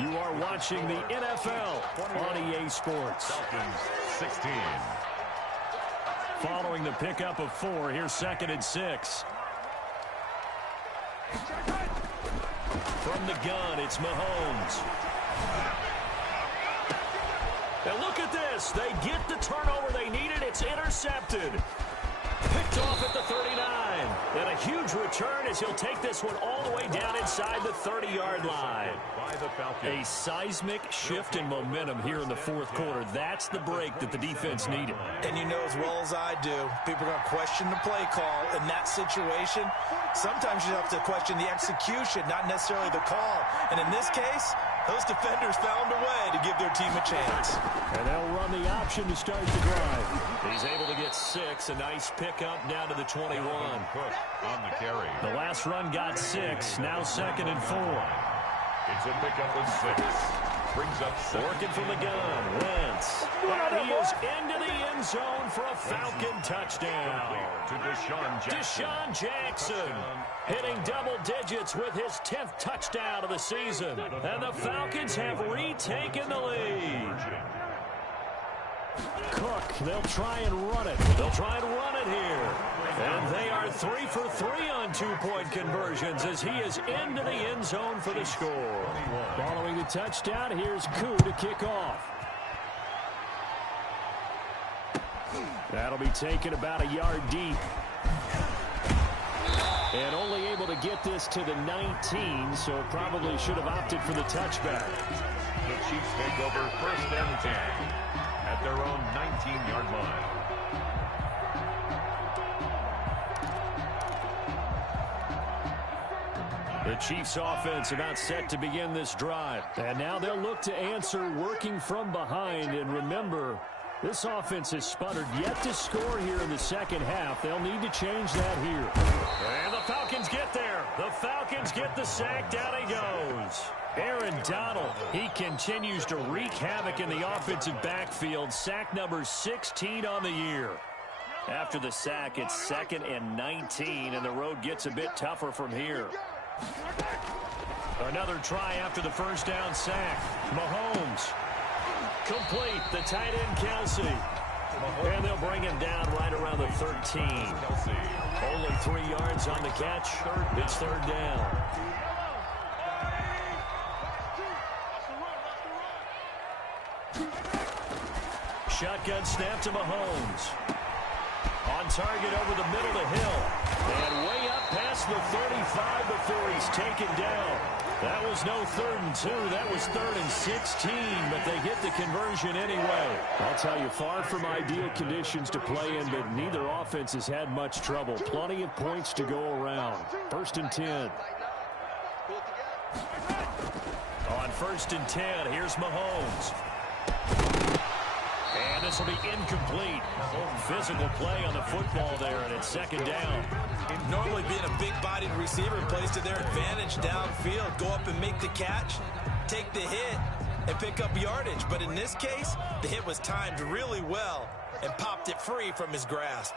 You are watching the NFL on EA Sports. Falcons 16. Following the pickup of 4, here's 2nd and 6. From the gun, it's Mahomes. And look at this. They get the turnover they needed. It's intercepted. Picked off at the 39. And a huge return as he'll take this one all the way down inside the 30-yard line. A seismic shift in momentum here in the 4th quarter. That's the break that the defense needed. And you know as well as I do, people are going to question the play call in that situation. Sometimes you have to question the execution, not necessarily the call. And in this case, those defenders found a way to give their team a chance. And they'll run the option to start the drive. He's able to get 6. A nice pickup down to the 21. Cook on the carry. The last run got 6. Now 2nd and 4. It's a pickup of 6. Brings up 7. Working from the gun. Wentz. And he is into the end zone for a Falcon touchdown. To Deshaun Jackson hitting double digits with his 10th touchdown of the season. And the Falcons have retaken the lead. Cook, they'll try and run it. They'll try and run it here. And they are 3 for 3 on 2-point conversions as he is into the end zone for the score. Following the touchdown, here's Koo to kick off. That'll be taken about a yard deep. And only able to get this to the 19, so probably should have opted for the touchback. The Chiefs take over 1st and 10 at their own 19-yard line. The Chiefs offense about set to begin this drive. And now they'll look to answer working from behind. And remember, this offense has sputtered yet to score here in the second half. They'll need to change that here. And the Falcons get there. The Falcons get the sack. Down he goes. Aaron Donald, he continues to wreak havoc in the offensive backfield. Sack number 16 on the year. After the sack, it's 2nd and 19, and the road gets a bit tougher from here. Another try after the first down sack. Mahomes. Complete. The tight end, Kelsey. And they'll bring him down right around the 13. Only 3 yards on the catch. It's 3rd down. Shotgun snap to Mahomes. On target over the middle to Hill. And way up past the 35 before he's taken down. That was no 3rd and 2. That was 3rd and 16, but they get the conversion anyway. I'll tell you, far from ideal conditions to play in, but neither offense has had much trouble. Plenty of points to go around. 1st and 10. On 1st and 10, here's Mahomes. And this will be incomplete. Physical play on the football there, and it's 2nd down. Normally being a big-bodied receiver plays to their advantage downfield. Go up and make the catch, take the hit, and pick up yardage. But in this case, the hit was timed really well and popped it free from his grasp.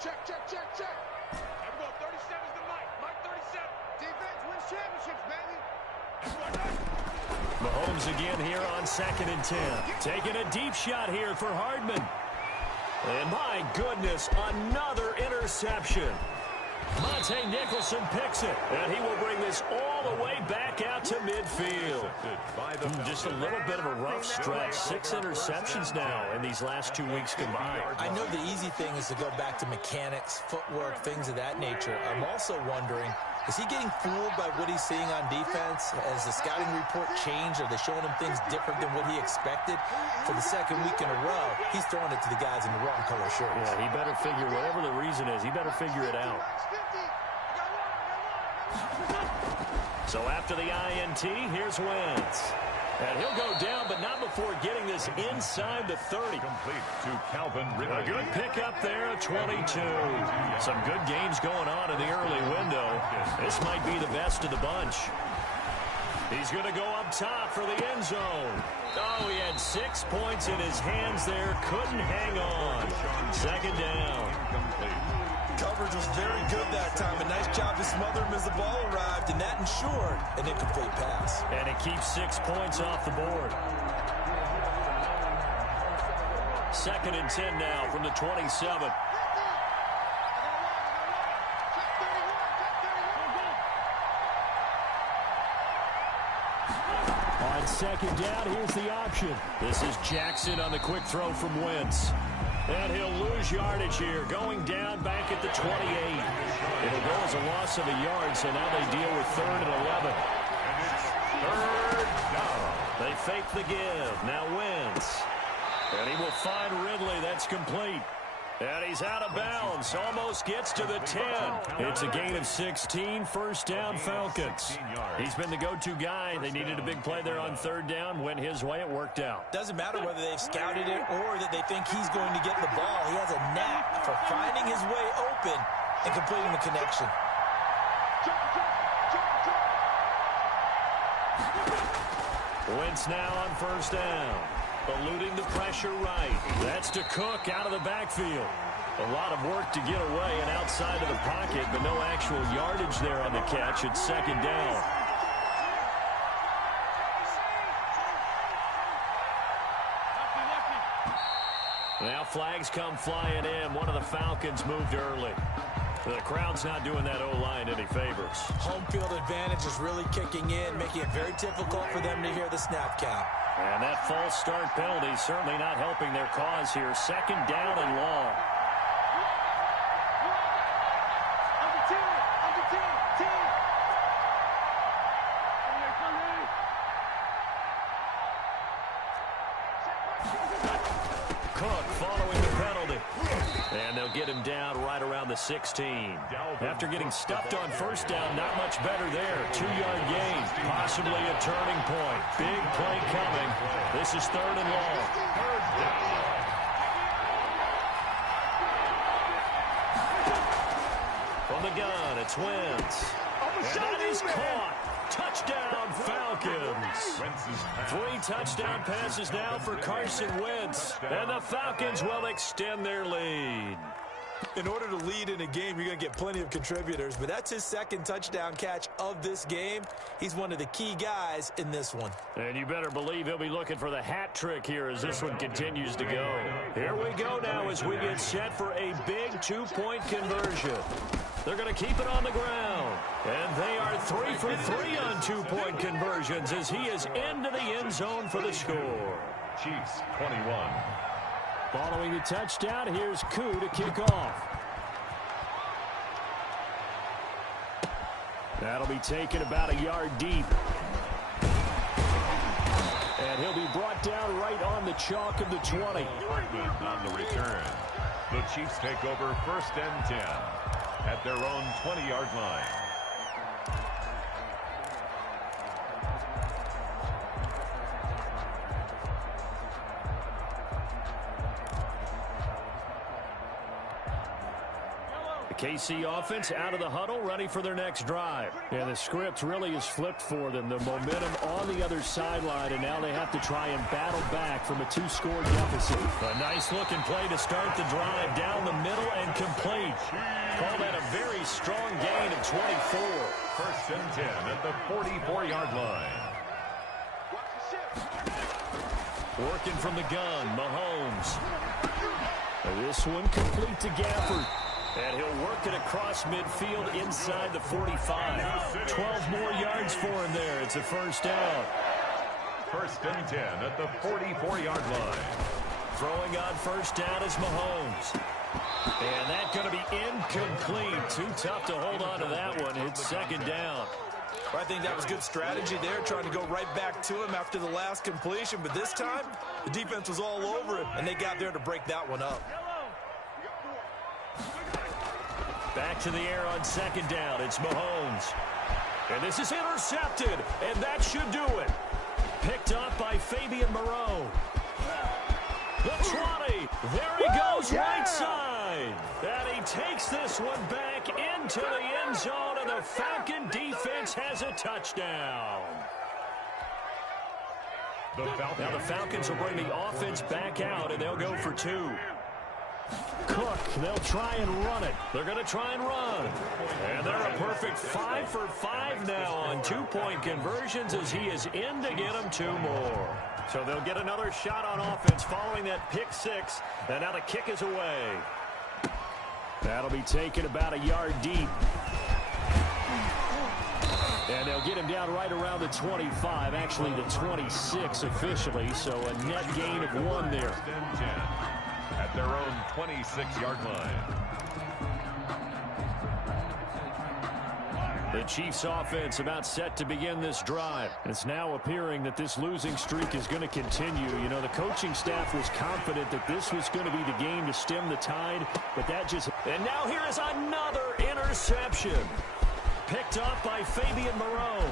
Check, check, check, check. There we go. 37's the mic. Mike 37. Defense wins championships, baby. Mahomes again here on 2nd and 10. Taking a deep shot here for Hardman. And my goodness, another interception. Monte Nicholson picks it, and he will bring this all the way back out to midfield. Just a little bit of a rough stretch. 6 interceptions now in these last 2 weeks combined. I know the easy thing is to go back to mechanics, footwork, things of that nature. I'm also wondering, is he getting fooled by what he's seeing on defense? Has the scouting report changed? Are they showing him things different than what he expected? For the 2nd week in a row, he's throwing it to the guys in the wrong color shirts. Yeah, he better figure, whatever the reason is, he better figure it out. So after the INT, here's Wentz. And he'll go down, but not before getting this inside the 30. Complete to Calvin Ridley. A good pickup there at 22. Some good games going on in the early window. This might be the best of the bunch. He's going to go up top for the end zone. Oh, he had 6 points in his hands there. Couldn't hang on. 2nd down. Coverage was very good that time. A nice job to smother him as the ball arrived, and that ensured an incomplete pass. And it keeps 6 points off the board. 2nd and 10 now from the 27. On 2nd down, here's the option. This is Jackson on the quick throw from Wentz. And he'll lose yardage here, going down back at the 28. It'll go as a loss of a yard, so now they deal with 3rd and 11. 3rd down. They fake the give. Now Wentz. And he will find Ridley. That's complete. And he's out of bounds. Almost gets to the 10. It's a gain of 16. 1st down, Falcons. He's been the go-to guy. They needed a big play there on 3rd down. Went his way. It worked out. Doesn't matter whether they've scouted it or that they think he's going to get the ball. He has a knack for finding his way open and completing the connection. Wentz now on 1st down. Eluding the pressure right. That's to Cook out of the backfield. A lot of work to get away and outside of the pocket, but no actual yardage there on the catch. It's 2nd down. Now flags come flying in. One of the Falcons moved early. The crowd's not doing that O-line any favors. Home field advantage is really kicking in, making it very difficult for them to hear the snap count. And that false start penalty certainly not helping their cause here. Second down and long. Cook following the penalty. And they'll get him down right around the 16. After getting stuffed on first down, not much better there. 2-yard gain, possibly a turning point. Big play coming. This is third and long. From the gun, it's Wentz. And that is caught. Touchdown, Falcons. 3 touchdown passes now for Carson Wentz. And the Falcons will extend their lead. In order to lead in a game, you're going to get plenty of contributors, but that's his second touchdown catch of this game. He's one of the key guys in this one. And you better believe he'll be looking for the hat trick here as this one continues to go. Here we go now as we get set for a big 2-point conversion. They're going to keep it on the ground. And they are 3 for 3 on 2-point conversions as he is into the end zone for the score. Chiefs 21. Following the touchdown, here's Koo to kick off. That'll be taken about a yard deep. And he'll be brought down right on the chalk of the 20. On the return. The Chiefs take over 1st and 10 at their own 20-yard line. The KC offense out of the huddle, ready for their next drive. And the script really is flipped for them. The momentum on the other sideline, and now they have to try and battle back from a 2-score deficit. A nice-looking play to start the drive down the middle and complete. Call that a very strong gain of 24. 1st and 10 at the 44-yard line. Working from the gun, Mahomes. This one complete to Gafford. And he'll work it across midfield inside the 45. 12 more yards for him there. It's a first down. 1st and 10 at the 44-yard line. Throwing on first down is Mahomes. And that's going to be incomplete. Too tough to hold on to that one. It's second down. Well, I think that was good strategy there, trying to go right back to him after the last completion. But this time, the defense was all over it, and they got there to break that one up. Back to the air on second down. It's Mahomes. And this is intercepted, and that should do it. Picked up by Fabian Moreau. The 20. There he goes, right side. And he takes this one back into the end zone, and the Falcon defense has a touchdown. Now the Falcons will bring the offense back out, and they'll go for 2. Cook, they'll try and run it. They're going to try and run. And they're a perfect 5 for 5 now on 2-point conversions as he is in to get them 2 more. So they'll get another shot on offense following that pick 6. And now the kick is away. That'll be taken about a yard deep. And they'll get him down right around the 25, actually the 26 officially. So a net gain of 1 there. At their own 26-yard line. The Chiefs offense about set to begin this drive. It's now appearing that this losing streak is going to continue. You know, the coaching staff was confident that this was going to be the game to stem the tide, but that just... And now here is another interception. Picked up by Fabian Moreau.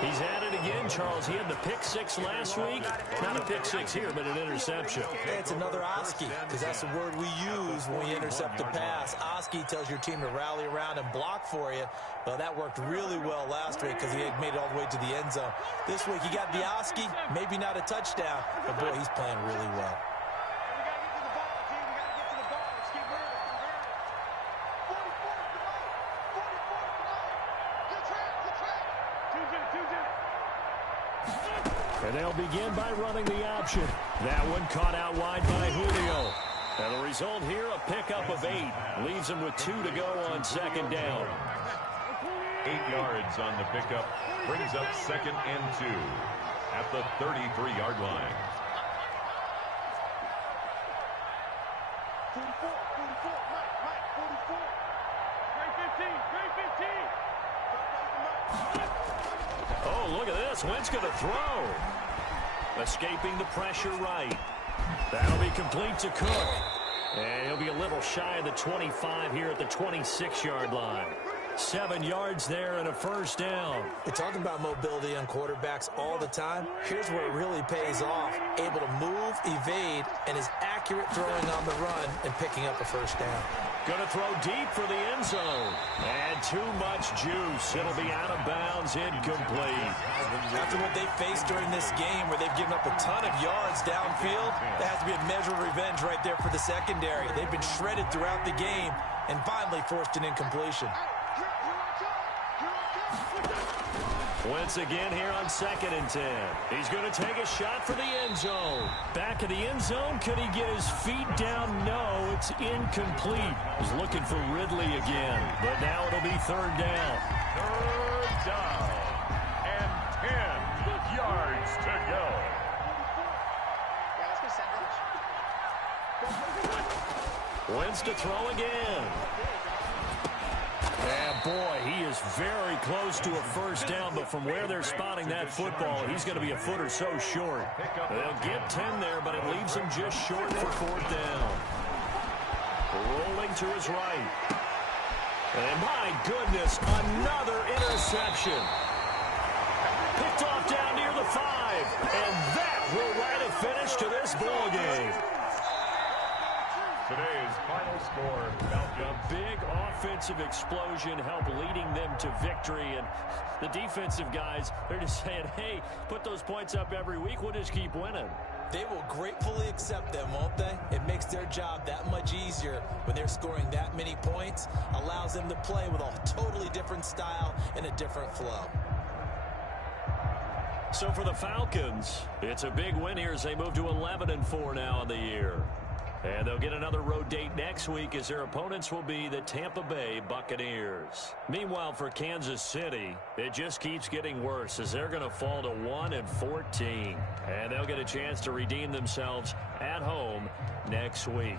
He's at it again, Charles. He had the pick 6 last week. Not a pick 6 here, but an interception. Hey, it's another Oski, because that's the word we use when we intercept a pass. Oski tells your team to rally around and block for you. Well, that worked really well last week because he had made it all the way to the end zone. This week, he got the Oski, maybe not a touchdown, but boy, he's playing really well. And they'll begin by running the option. That one caught out wide by Julio. And the result here, a pickup of 8. Leaves him with 2 to go on second down. 8 yards on the pickup. Brings up 2nd and 2 at the 33-yard line. 44, Mike, 44. Great 15. Oh, look at this. Wentz going to throw. Escaping the pressure right. That'll be complete to Cook. And he'll be a little shy of the 25 here at the 26-yard line. 7 yards there and a first down. We're talking about mobility on quarterbacks all the time. Here's where it really pays off. Able to move, evade, and is accurate throwing on the run and picking up a first down. Going to throw deep for the end zone. And too much juice. It'll be out of bounds, incomplete. After what they faced during this game where they've given up a ton of yards downfield, that has to be a measure of revenge right there for the secondary. They've been shredded throughout the game and finally forced an incompletion. Wentz again here on 2nd and 10. He's going to take a shot for the end zone. Back of the end zone. Could he get his feet down? No, it's incomplete. He's looking for Ridley again. But now it'll be 3rd down. 3rd down and 10 yards to go. Wentz to throw again. And boy, he is very close to a first down, but from where they're spotting that football, he's going to be a foot or so short. They'll get 10 there, but it leaves him just short for 4th down. Rolling to his right. And my goodness, another interception. Picked off down near the 5, and that will write a finish to this ball game. Today's final score, A big offensive explosion helped leading them to victory. And the defensive guys, they're just saying, hey, put those points up every week. We'll just keep winning. They will gratefully accept them, won't they? It makes their job that much easier when they're scoring that many points. Allows them to play with a totally different style and a different flow. So for the Falcons, it's a big win here as they move to 11-4 now in the year. And they'll get another road date next week as their opponents will be the Tampa Bay Buccaneers. Meanwhile, for Kansas City, it just keeps getting worse as they're going to fall to 1-14. And they'll get a chance to redeem themselves at home next week.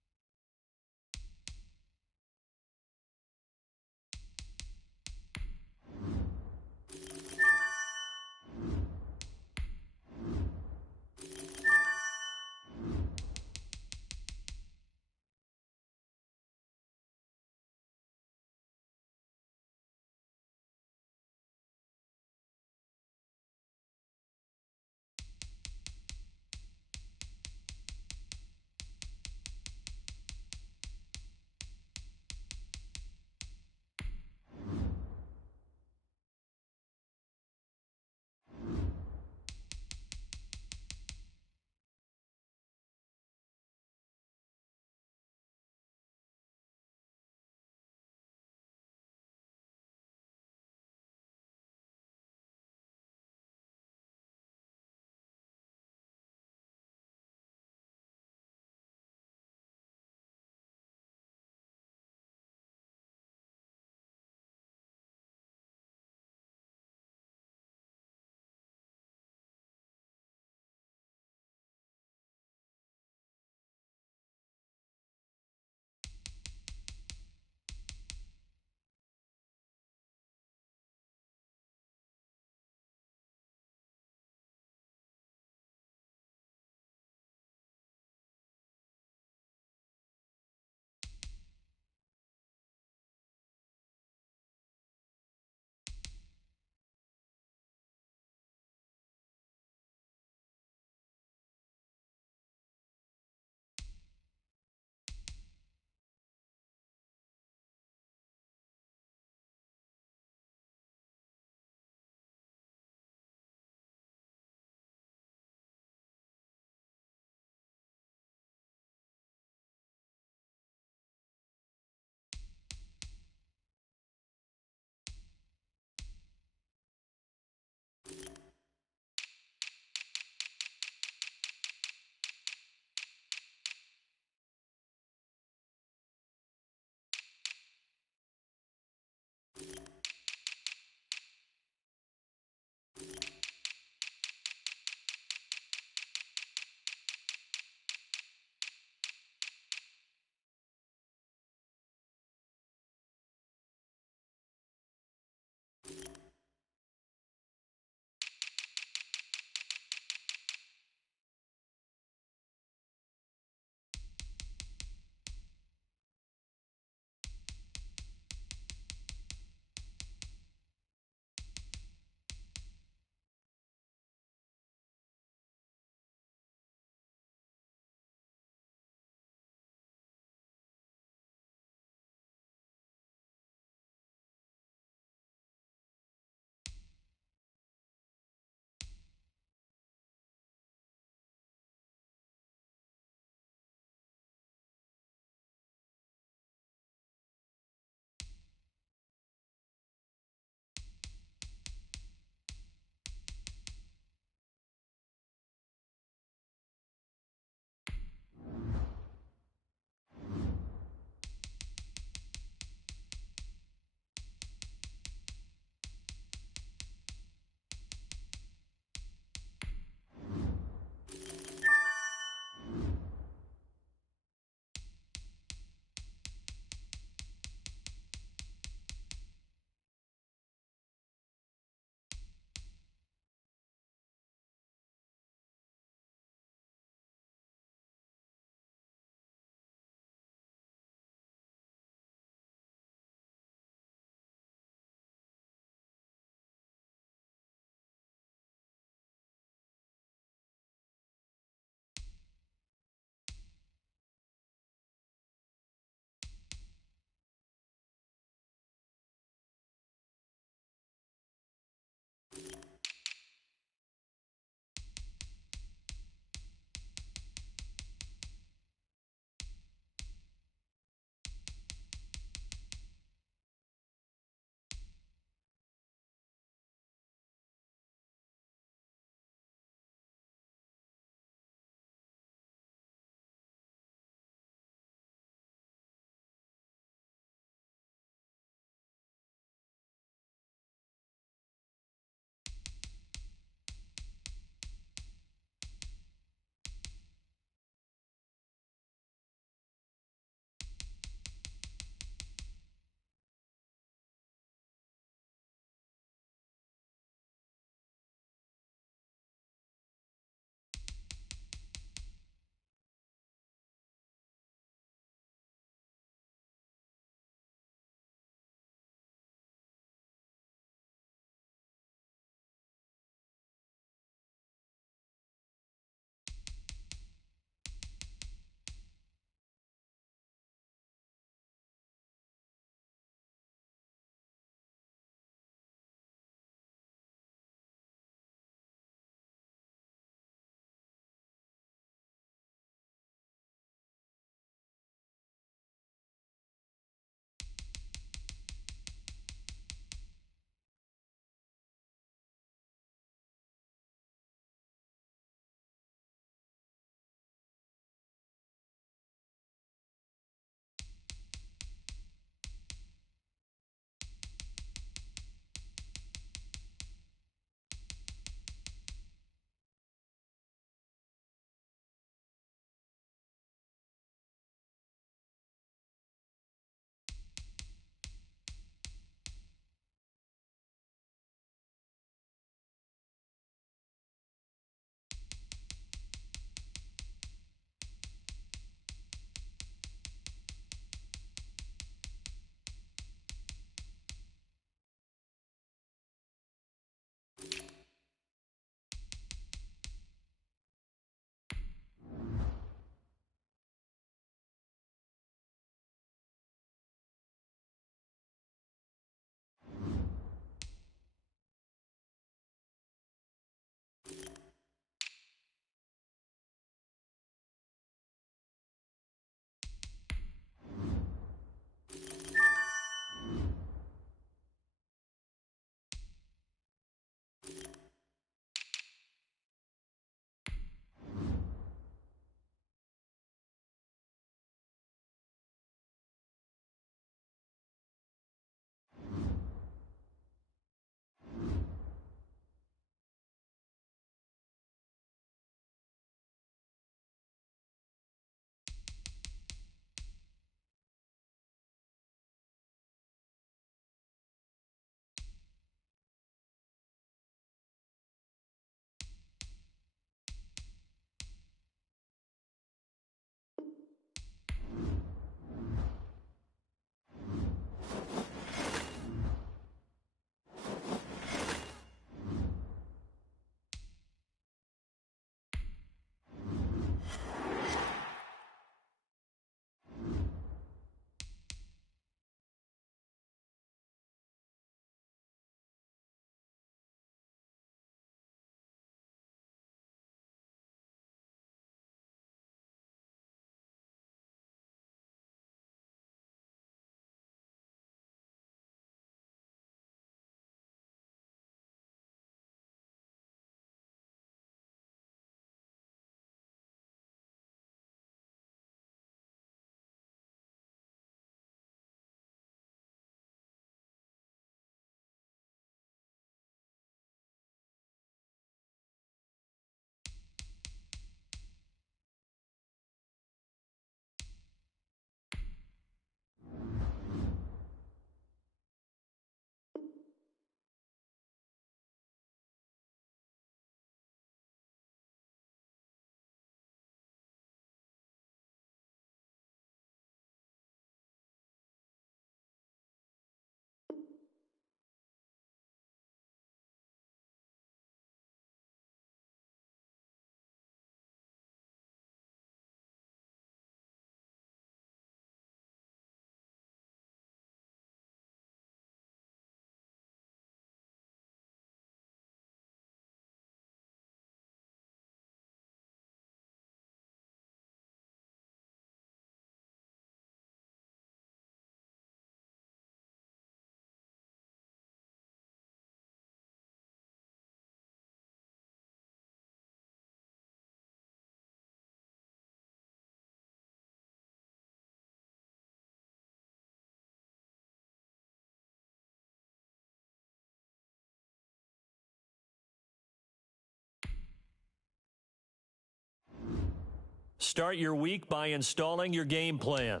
Start your week by installing your game plan.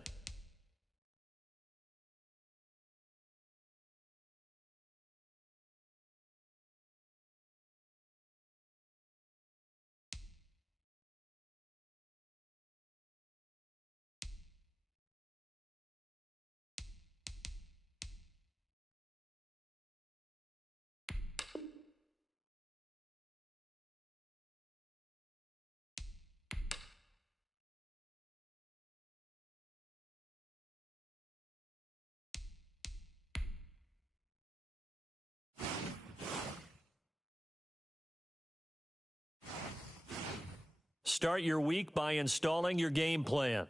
Start your week by installing your game plan.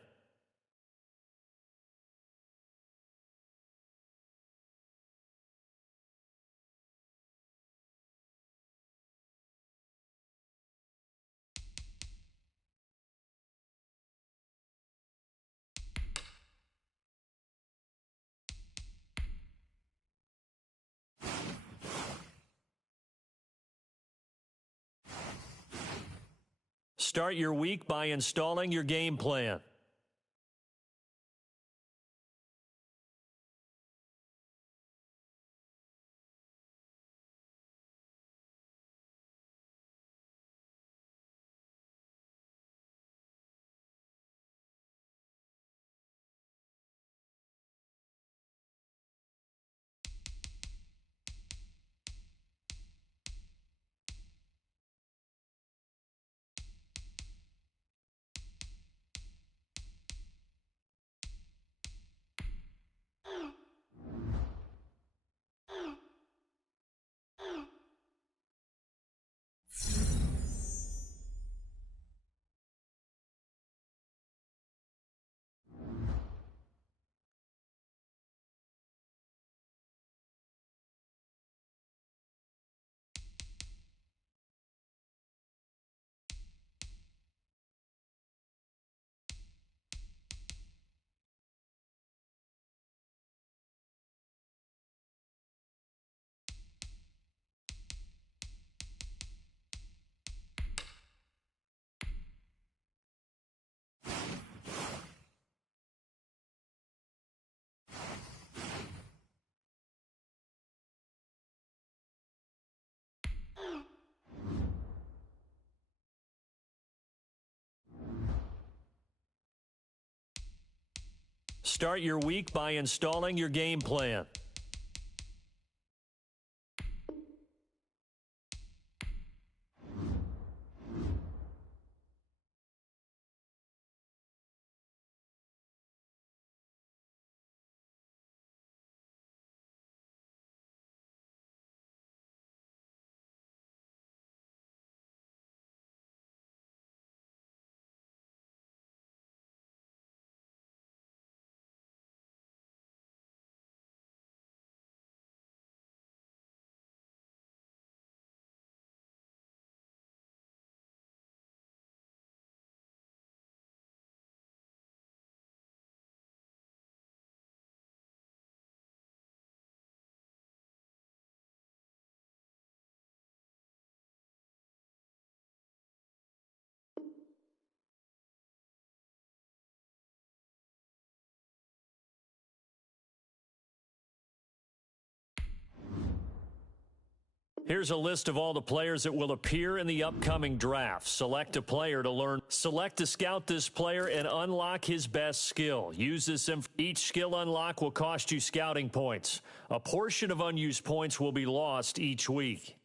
Start your week by installing your game plan. Start your week by installing your game plan. Here's a list of all the players that will appear in the upcoming draft. Select a player to learn. Select to scout this player and unlock his best skill. Use this. Each skill unlock will cost you scouting points. A portion of unused points will be lost each week.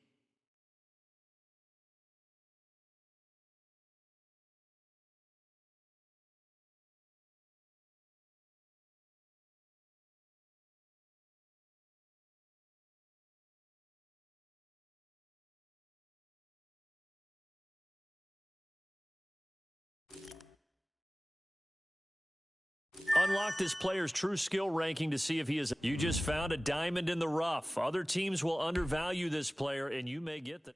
Unlock this player's true skill ranking to see if he is. You just found a diamond in the rough. Other teams will undervalue this player, and you may get the.